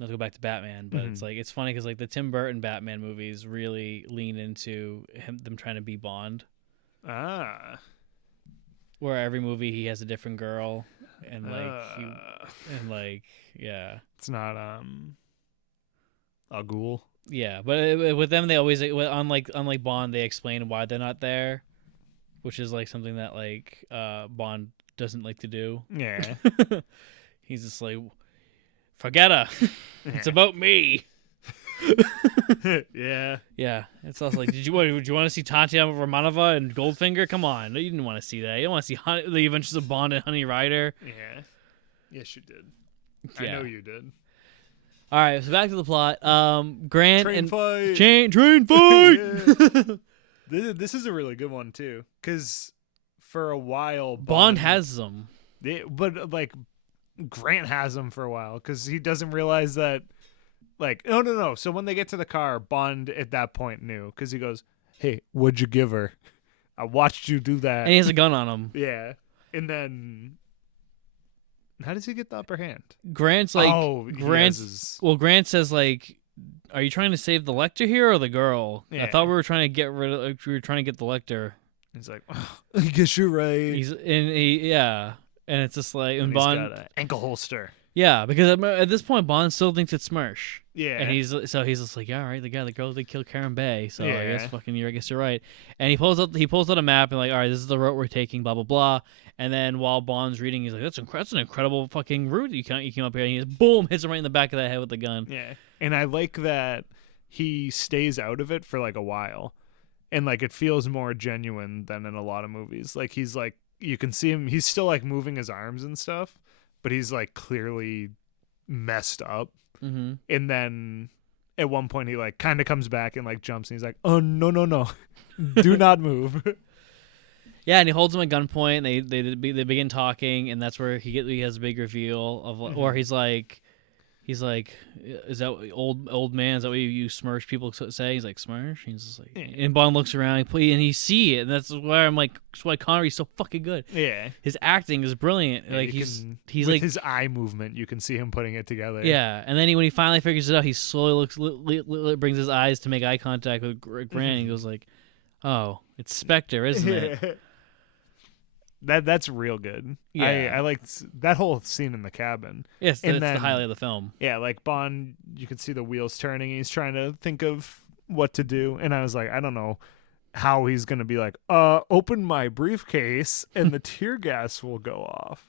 not to go back to Batman, but it's funny because like the Tim Burton Batman movies really lean into them trying to be Bond. Ah, where every movie he has a different girl, and yeah, it's not a ghoul. Yeah, but with them they always unlike Bond they explain why they're not there, which is like something that like Bond doesn't like to do. Yeah. He's just like, forget her. It's about me. Yeah. Yeah. It's also like, would you want to see Tatiana Romanova and Goldfinger? Come on. You didn't want to see that. You don't want to see the Adventures of Bond and Honey Rider. Yeah. Yes, you did. Yeah. I know you did. All right, so back to the plot. Grant train and fight. Train fight. This is a really good one too, because for a while Bond has them. But like Grant has them for a while because he doesn't realize that. Like, no. So when they get to the car, Bond at that point knew because he goes, "Hey, what'd you give her? I watched you do that." And he has a gun on him. Yeah, and then how does he get the upper hand? Grant's like, Grant says like, "Are you trying to save the Lecter here or the girl? Yeah. I thought we were trying to get rid of. We were trying to get the Lecter." He's like, oh, "I guess you're right." And it's just like, and Bond Bond got an ankle holster. Yeah, because at this point Bond still thinks it's Smersh. Yeah, and he's just like, yeah, all right, the girl that killed Karen Bay. So yeah. I guess you're right. And he pulls out a map and like, all right, this is the route we're taking, blah blah blah. And then while Bond's reading, he's like, that's an incredible fucking route you came up here. And he just boom hits him right in the back of the head with the gun. Yeah, and I like that he stays out of it for like a while, and like it feels more genuine than in a lot of movies. Like he's like, you can see him, he's still like moving his arms and stuff, but he's like clearly messed up. Mm-hmm. And then at one point he like kind of comes back and like jumps and he's like, oh no do not move. Yeah, and he holds him at gunpoint. They begin talking, and that's where he has a big reveal of, or he's like, is that old man? Is that what you Smersh people say? He's like, Smersh. He's just like, and Bond looks around and he see it, and that's why I'm like, that's why Connery's so fucking good. Yeah, his acting is brilliant. Yeah, like he's with like his eye movement, you can see him putting it together. Yeah, and then when he finally figures it out, he slowly brings his eyes to make eye contact with Grant. And he goes like, oh, it's Spectre, isn't it? That's real good. Yeah. I liked that whole scene in the cabin. Yes, that's the highlight of the film. Yeah, like Bond, you can see the wheels turning. He's trying to think of what to do, and I was like, I don't know how he's gonna be like, open my briefcase and the tear gas will go off.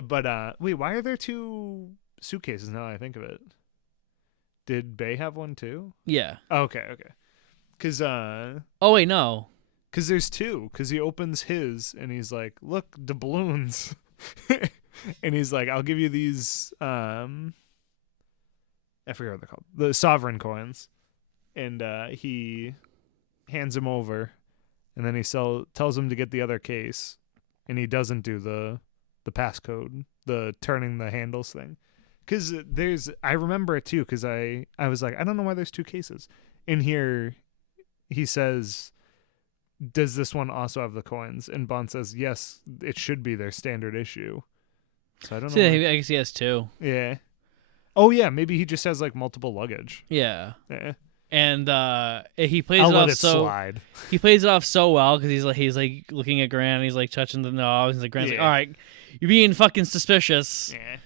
But wait, why are there two suitcases now that I think of it? Did Bay have one too? Yeah. Okay. Because oh wait, no. Because there's two. Because he opens his and he's like, look, doubloons. And he's like, I'll give you these, I forget what they're called. The sovereign coins. And he hands him over. And then he tells him to get the other case. And he doesn't do the passcode, the turning the handles thing. Because I remember it too. Because I was like, I don't know why there's two cases. In here, he says, does this one also have the coins? And Bond says, yes, it should be their standard issue. So I don't know. I guess he has two. Yeah. Oh, yeah. Maybe he just has like multiple luggage. Yeah. Yeah. And he plays I'll it let off it so slide. He plays it off so well because he's like looking at Grant. And he's like touching the knobs. He's like, Grant's like, all right, you're being fucking suspicious. Yeah.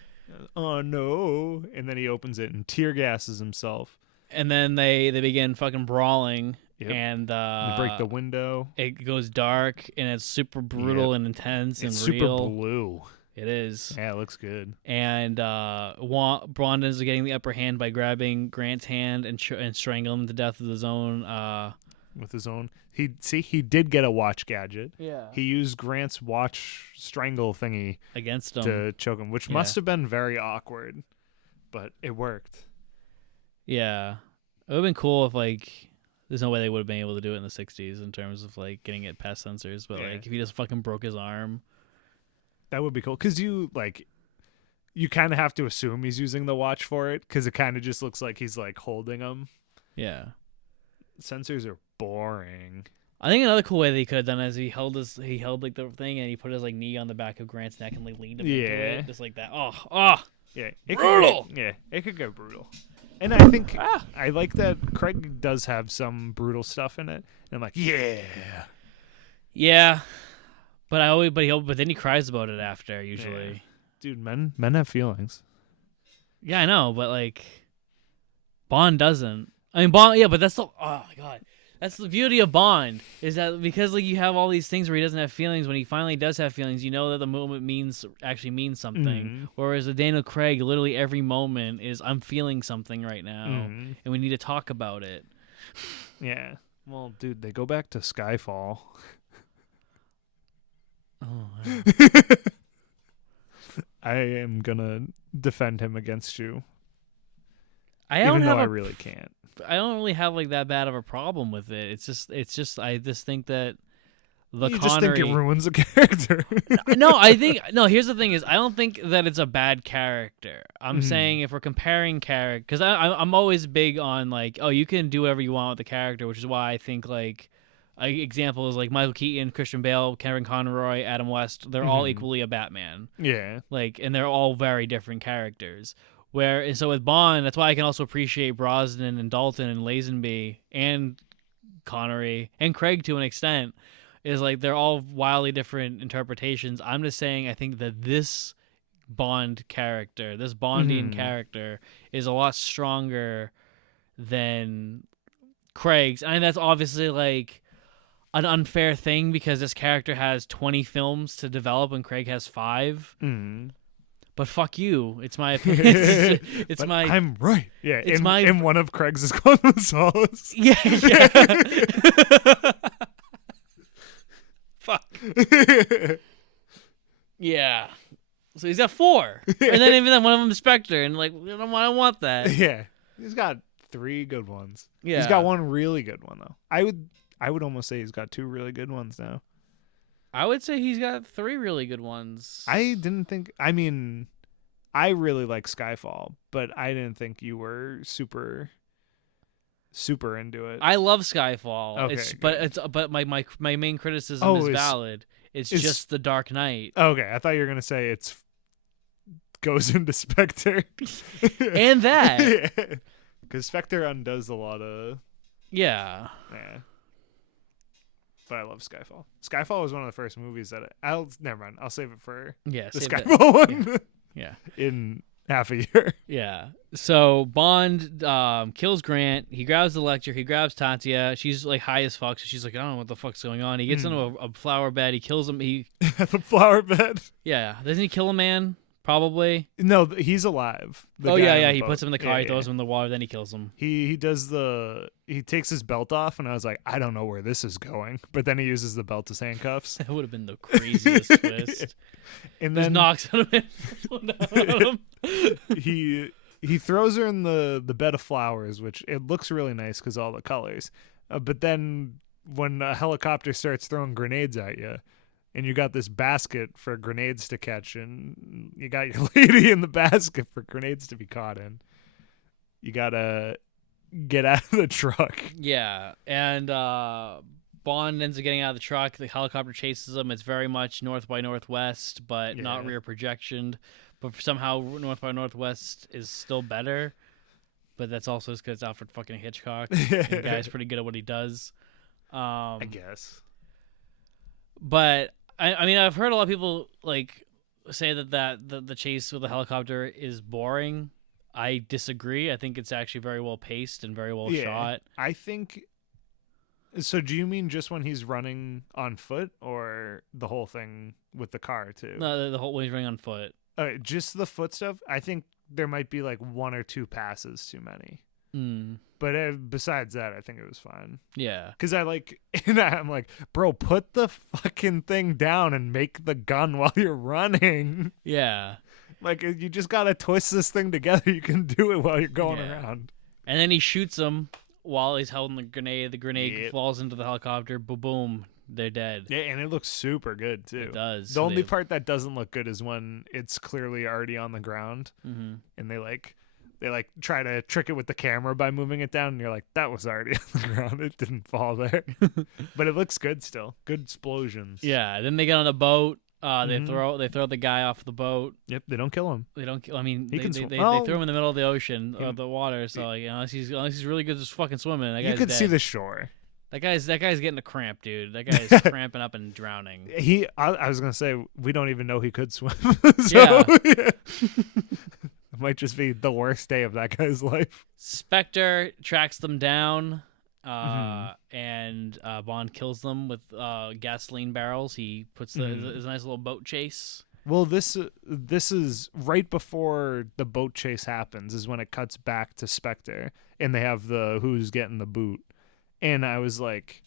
Oh no! And then he opens it and tear gases himself. And then they begin fucking brawling. Yep. And they break the window. It goes dark and it's super brutal and intense and it's real. super blue. It is. Yeah, it looks good. And Bond is getting the upper hand by grabbing Grant's hand and strangling him to death with his own. With his own. He did get a watch gadget. Yeah. He used Grant's watch strangle thingy against him to choke him, which must have been very awkward, but it worked. Yeah, it would have been cool if like. There's no way they would have been able to do it in the 60s in terms of like getting it past censors, but like if he just fucking broke his arm, that would be cool. Because you kind of have to assume he's using the watch for it because it kind of just looks like he's like holding them. Yeah. Sensors are boring. I think another cool way that he could have done is he held like the thing and he put his like knee on the back of Grant's neck and like leaned him into it, just like that. Oh, yeah, brutal. It could go brutal. And I think I like that Craig does have some brutal stuff in it. And I'm like, yeah. But then he cries about it after usually. Yeah. Dude, men have feelings. Yeah, I know, but like Bond doesn't. I mean, Bond, yeah, but that's oh my god. That's the beauty of Bond, is that because like you have all these things where he doesn't have feelings, when he finally does have feelings, you know that the moment actually means something. Mm-hmm. Whereas with Daniel Craig, literally every moment is I'm feeling something right now, and we need to talk about it. Yeah. Well, dude, they go back to Skyfall. Oh. I am gonna defend him against you. I really can't. I don't really have like that bad of a problem with it. It's just I just think that the you Connery just think it ruins a character. Here's the thing: is I don't think that it's a bad character. I'm saying if we're comparing character, because I'm always big on like, oh, you can do whatever you want with the character, which is why I think like example is like Michael Keaton, Christian Bale, Kevin Conroy, Adam West. They're all equally a Batman. Yeah, like, and they're all very different characters. And so with Bond, that's why I can also appreciate Brosnan and Dalton and Lazenby and Connery and Craig to an extent, is like they're all wildly different interpretations. I'm just saying I think that this Bond character, this Bondian character, is a lot stronger than Craig's. And that's obviously like an unfair thing because this character has 20 films to develop and Craig has 5. But fuck you. It's my opinion. It's my. I'm right. Yeah. It's in one of Craig's is Quantum of Solace. Yeah. Fuck. Yeah. So he's got 4, and then even then one of them is Spectre, and like I don't want that. Yeah. He's got 3 good ones. Yeah. He's got 1 really good one though. I would almost say he's got 2 really good ones now. I would say he's got 3 really good ones. I really like Skyfall, but I didn't think you were super into it. I love Skyfall. Okay, but my main criticism is valid. It's just The Dark Knight. Okay, I thought you were gonna say it's goes into Spectre. And that. Because Spectre undoes a lot of Yeah. But I love Skyfall. Skyfall was one of the first movies that never mind. I'll save it for the Skyfall one. Yeah. In half a year. Yeah. So Bond kills Grant. He grabs the lecture. He grabs Tatia. She's like high as fuck. So she's like, I don't know what the fuck's going on. He gets into a flower bed. He kills him. The flower bed. Yeah. Doesn't he kill a man? Probably. No, he's alive. He puts him in the car. He throws him in the water. Then he kills him. He takes his belt off, and I was like, I don't know where this is going. But then he uses the belt as handcuffs. That would have been the craziest twist. And just then knocks him. He throws her in the bed of flowers, which it looks really nice because all the colors. But then when a helicopter starts throwing grenades at you, and you got this basket for grenades to catch, and you got your lady in the basket for grenades to be caught in, you gotta get out of the truck. Yeah, and Bond ends up getting out of the truck. The helicopter chases him. It's very much north by northwest, but not rear projection. But somehow north by northwest is still better. But that's also because it's Alfred fucking Hitchcock. The guy's pretty good at what he does. I guess. But I mean, I've heard a lot of people like say that the chase with the helicopter is boring. I disagree. I think it's actually very well paced and very well shot. I think. So, do you mean just when he's running on foot, or the whole thing with the car too? No, the whole when he's running on foot. Just the foot stuff. I think there might be like 1 or 2 passes too many. But besides that, I think it was fine. Yeah. Because I'm like, bro, put the fucking thing down and make the gun while you're running. Yeah. Like, you just got to twist this thing together. You can do it while you're going around. And then he shoots him while he's holding the grenade. The grenade falls into the helicopter. Boom, boom. They're dead. Yeah, and it looks super good too. It does. The only part that doesn't look good is when it's clearly already on the ground, Mm-hmm. and they try to trick it with the camera by moving it down, and you're like, that was already on the ground. It didn't fall there, but it looks good still. Good explosions. Yeah. Then they get on a boat. They Mhm. throw the guy off the boat. Yep, they don't kill him. They don't. I mean, He they can they, swim. they, Oh. they throw him in the middle of the ocean or the water. So like, unless he's really good at fucking swimming, that guy's You could dead. see the shore. That guy's getting a cramp, dude. That guy's cramping up and drowning. I was gonna say we don't even know he could swim. Yeah. It might just be the worst day of that guy's life. Spectre tracks them down, Mhm. and Bond kills them with gasoline barrels. He puts his nice little boat chase. Well, this is right before the boat chase happens is when it cuts back to Spectre, and they have the who's getting the boot. And I was like,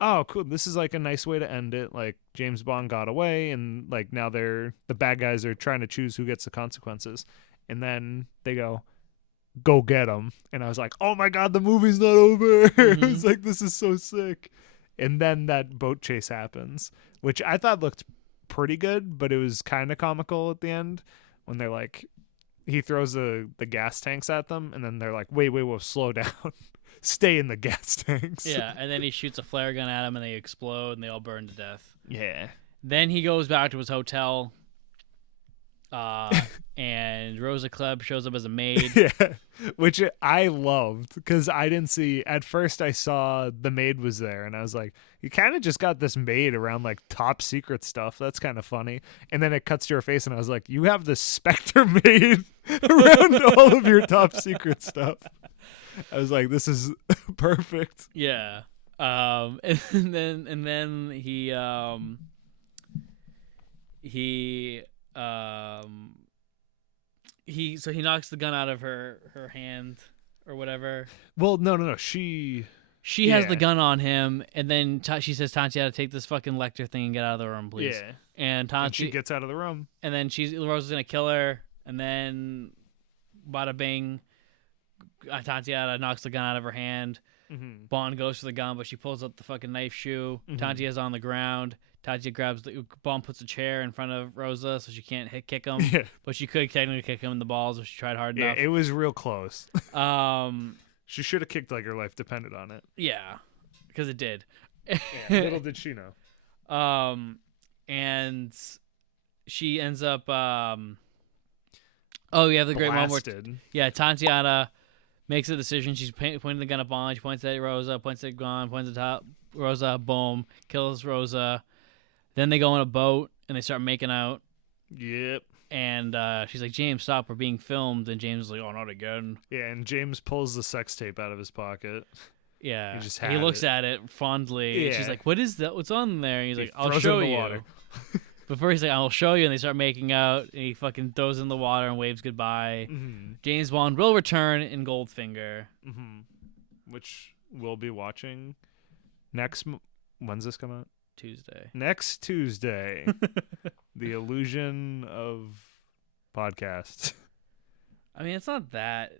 oh, cool. This is like a nice way to end it. Like James Bond got away, and like now the bad guys are trying to choose who gets the consequences. And then they go get him. And I was like, oh my God, the movie's not over. Mhm. It's like, this is so sick. And then that boat chase happens, which I thought looked pretty good, but it was kind of comical at the end when they're like, he throws the gas tanks at them, and then they're like, wait, whoa, slow down. Stay in the gas tanks. Yeah, and then he shoots a flare gun at them, and they explode, and they all burn to death. Yeah. Then he goes back to his hotel, and Rosa Klebb shows up as a maid. Yeah. Which I loved because I didn't see. At first, I saw the maid was there, and I was like, you kind of just got this maid around like top secret stuff. That's kind of funny. And then it cuts to her face, and I was like, you have the Spectre maid around all of your top secret stuff. I was like, this is perfect. Yeah. And then he knocks the gun out of her hand or whatever. Well, no. She has the gun on him, and then she says, Tatiana, take this fucking Lecter thing and get out of the room, please. Yeah. And she gets out of the room. And then Rosa's gonna kill her, and then bada bing, Tatiana knocks the gun out of her hand. Mm-hmm. Bond goes for the gun, but she pulls up the fucking knife shoe. Mhm. Tatiana's on the ground. Tatia grabs Bond puts a chair in front of Rosa, so she can't kick him. Yeah. But she could technically kick him in the balls if she tried hard Yeah, enough. it was real close. Um, She should have kicked like her life depended on it. yeah, because it did. Yeah, little did she know. And she ends up. Oh, yeah, the great moment where Tatiana makes a decision. She's pointing the gun at Bond. She points at Rosa, points at Bond, points at top Rosa. Boom, kills Rosa. Then they go on a boat and they start making out. Yep. And she's like, James, stop, we're being filmed. And James is like, oh, not again. Yeah, and James pulls the sex tape out of his pocket. Yeah. He looks at it fondly. Yeah. And she's like, what is that? What's on there? And he's like, I'll throws it show in the you. water. Before he's like, I'll show you. And they start making out. And he fucking throws in the water and waves goodbye. Mm-hmm. James Bond will return in Goldfinger. Mm-hmm. Which we'll be watching when's this come out? Tuesday. Next Tuesday. The illusion of podcasts. I mean, it's not that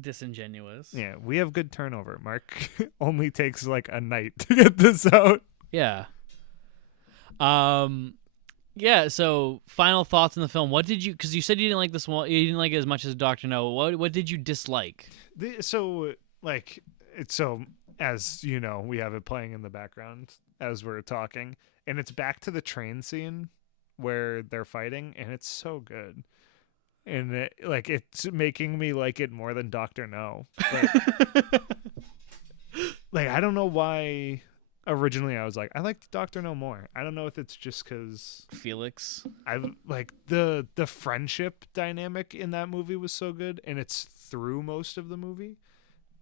disingenuous. Yeah, we have good turnover. Mark only takes like a night to get this out. Yeah. Yeah, so final thoughts on the film. What did you, because you said you didn't like this one, you didn't like it as much as Dr. No. What did you dislike? So as you know, we have it playing in the background as we're talking, and it's back to the train scene where they're fighting, and it's so good. And it's making me like it more than Dr. No. But, I don't know why originally I was like, I liked Dr. No more. I don't know if it's just because Felix. I like the friendship dynamic in that movie was so good, and it's through most of the movie.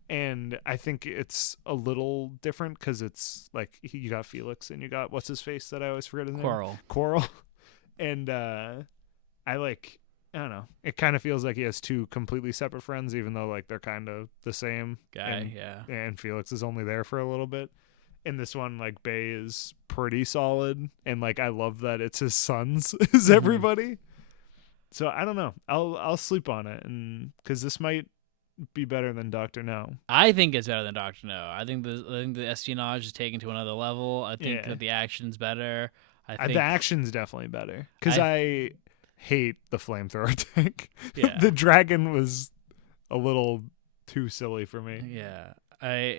And I think it's a little different because it's like you got Felix and you got what's his face that I always forget his name? Coral. And I don't know. It kind of feels like he has two completely separate friends, even though like they're kind of the same guy. And Felix is only there for a little bit. In this one, like Bay is pretty solid, and like I love that it's his sons is everybody. So I don't know. I'll sleep on it, and because this might be better than Dr. No. I think it's better than Doctor No. I think the espionage is taken to another level. I think that the action's better. I think The action's definitely better because I hate the flamethrower tank. Yeah. The dragon was a little too silly for me. Yeah. I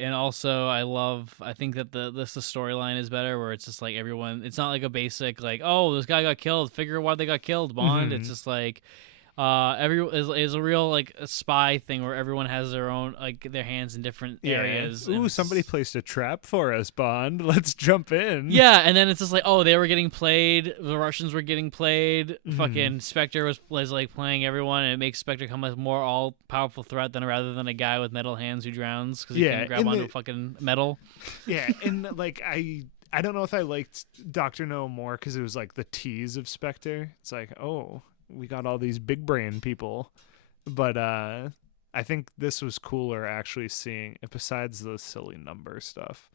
think that the storyline is better, where it's just like everyone, it's not like a basic like, oh, this guy got killed, figure out why they got killed, Bond. It's just like everyone is a real like a spy thing where everyone has their own, like, their hands in different areas. Ooh, somebody placed a trap for us, Bond. Let's jump in. Yeah, and then it's just like, oh, they were getting played. The Russians were getting played. Fucking Spectre was like playing everyone, and it makes Spectre come as more all powerful threat rather than a guy with metal hands who drowns because he can't grab onto fucking metal. Yeah, and like I don't know if I liked Dr. No more because it was like the tease of Spectre. It's like, oh, we got all these big brain people, but I think this was cooler actually seeing it, besides the silly number stuff.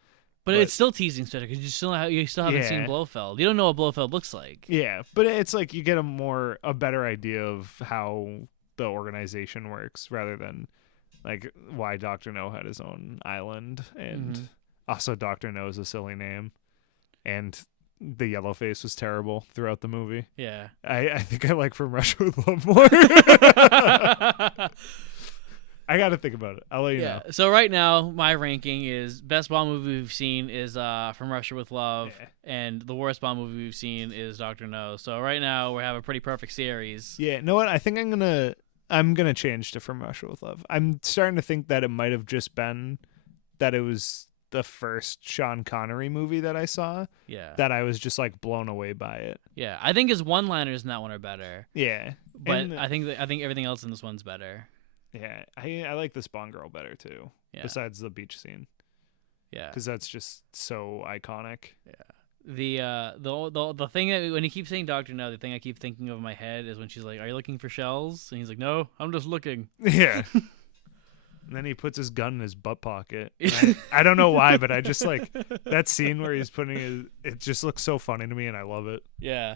But it's still teasing Spectre because you still haven't seen Blofeld. You don't know what Blofeld looks like. Yeah, but it's like you get a better idea of how the organization works rather than like why Dr. No had his own island, and also Dr. No is a silly name, and the yellow face was terrible throughout the movie. Yeah. I think I like From Russia with Love more. I got to think about it. I'll let you know. So right now, my ranking is best Bond movie we've seen is From Russia with Love, and the worst Bond movie we've seen is Dr. No. So right now, we have a pretty perfect series. Yeah, know what? I think I'm gonna change to From Russia with Love. I'm starting to think that it might have just been that it was the first Sean Connery movie that I saw. Yeah. That I was just like blown away by it. Yeah, I think his one-liners in that one are better. Yeah, but I think everything else in this one's better. Yeah, I like this Bond girl better too. Yeah. Besides the beach scene. Yeah. Because that's just so iconic. Yeah. The thing that when he keeps saying Dr. No, the thing I keep thinking of in my head is when she's like, "Are you looking for shells?" And he's like, "No, I'm just looking." Yeah. And then he puts his gun in his butt pocket. I don't know why, but I just like that scene where he's putting it just looks so funny to me, and I love it. Yeah.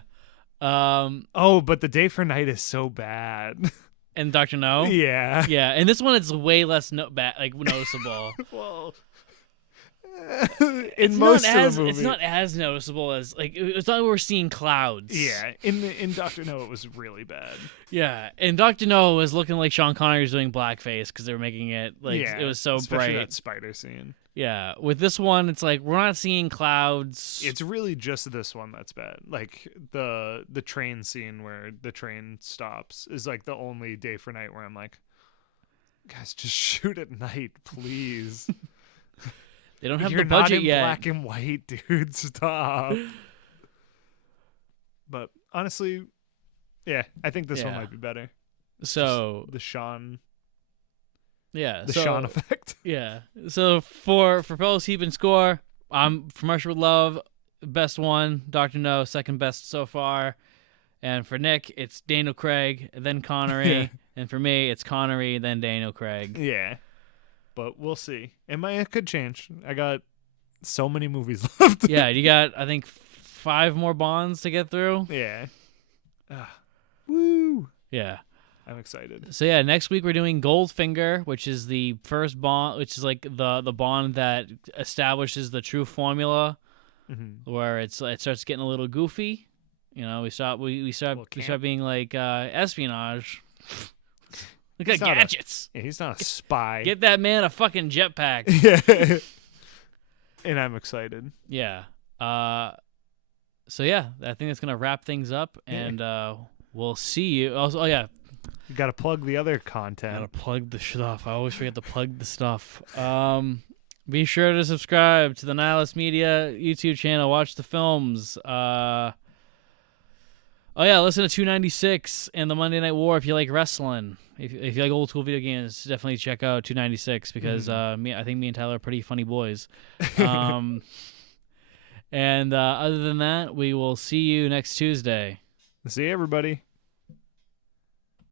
But the Day for Night is so bad. And Dr. No? Yeah. Yeah, and this one it's way less noticeable. Well, it's most of the movie. It's not as noticeable as like it's not like we're seeing clouds. Yeah, in Dr. No it was really bad. Yeah, and Dr. No was looking like Sean Connery was doing blackface because they were making it like it was so especially bright. That spider scene. Yeah, with this one it's like we're not seeing clouds. It's really just this one that's bad. Like the train scene where the train stops is like the only Day for Night where I'm like, guys, just shoot at night, please. They don't have the budget yet. You're not in black and white, dude. Stop. But honestly, yeah, I think this one might be better. So just the Sean. Yeah. The Sean effect. Yeah. So for Pearl's Keeping Score, I'm From Russia with Love, best one. Dr. No, second best so far. And for Nick, it's Daniel Craig, then Connery. And for me, it's Connery, then Daniel Craig. Yeah. But we'll see. It could change. I got so many movies left. Yeah, you got, I think, 5 more Bonds to get through. Yeah. Woo. Yeah. I'm excited. So yeah, next week we're doing Goldfinger, which is the first Bond, which is like the Bond that establishes the true formula, where it starts getting a little goofy. You know, we start being like espionage. Look at gadgets. He's not a spy. Get that man a fucking jetpack. Yeah. And I'm excited. Yeah. So yeah, I think that's gonna wrap things up, and we'll see you. Also, you gotta plug the other content. Gotta plug the stuff. I always forget to plug the stuff. Be sure to subscribe to the Nihilist Media YouTube channel. Watch the films. Listen to 296 and the Monday Night War if you like wrestling. If you like old school video games, definitely check out 296 because I think me and Tyler are pretty funny boys. And other than that, we will see you next Tuesday. See you, everybody.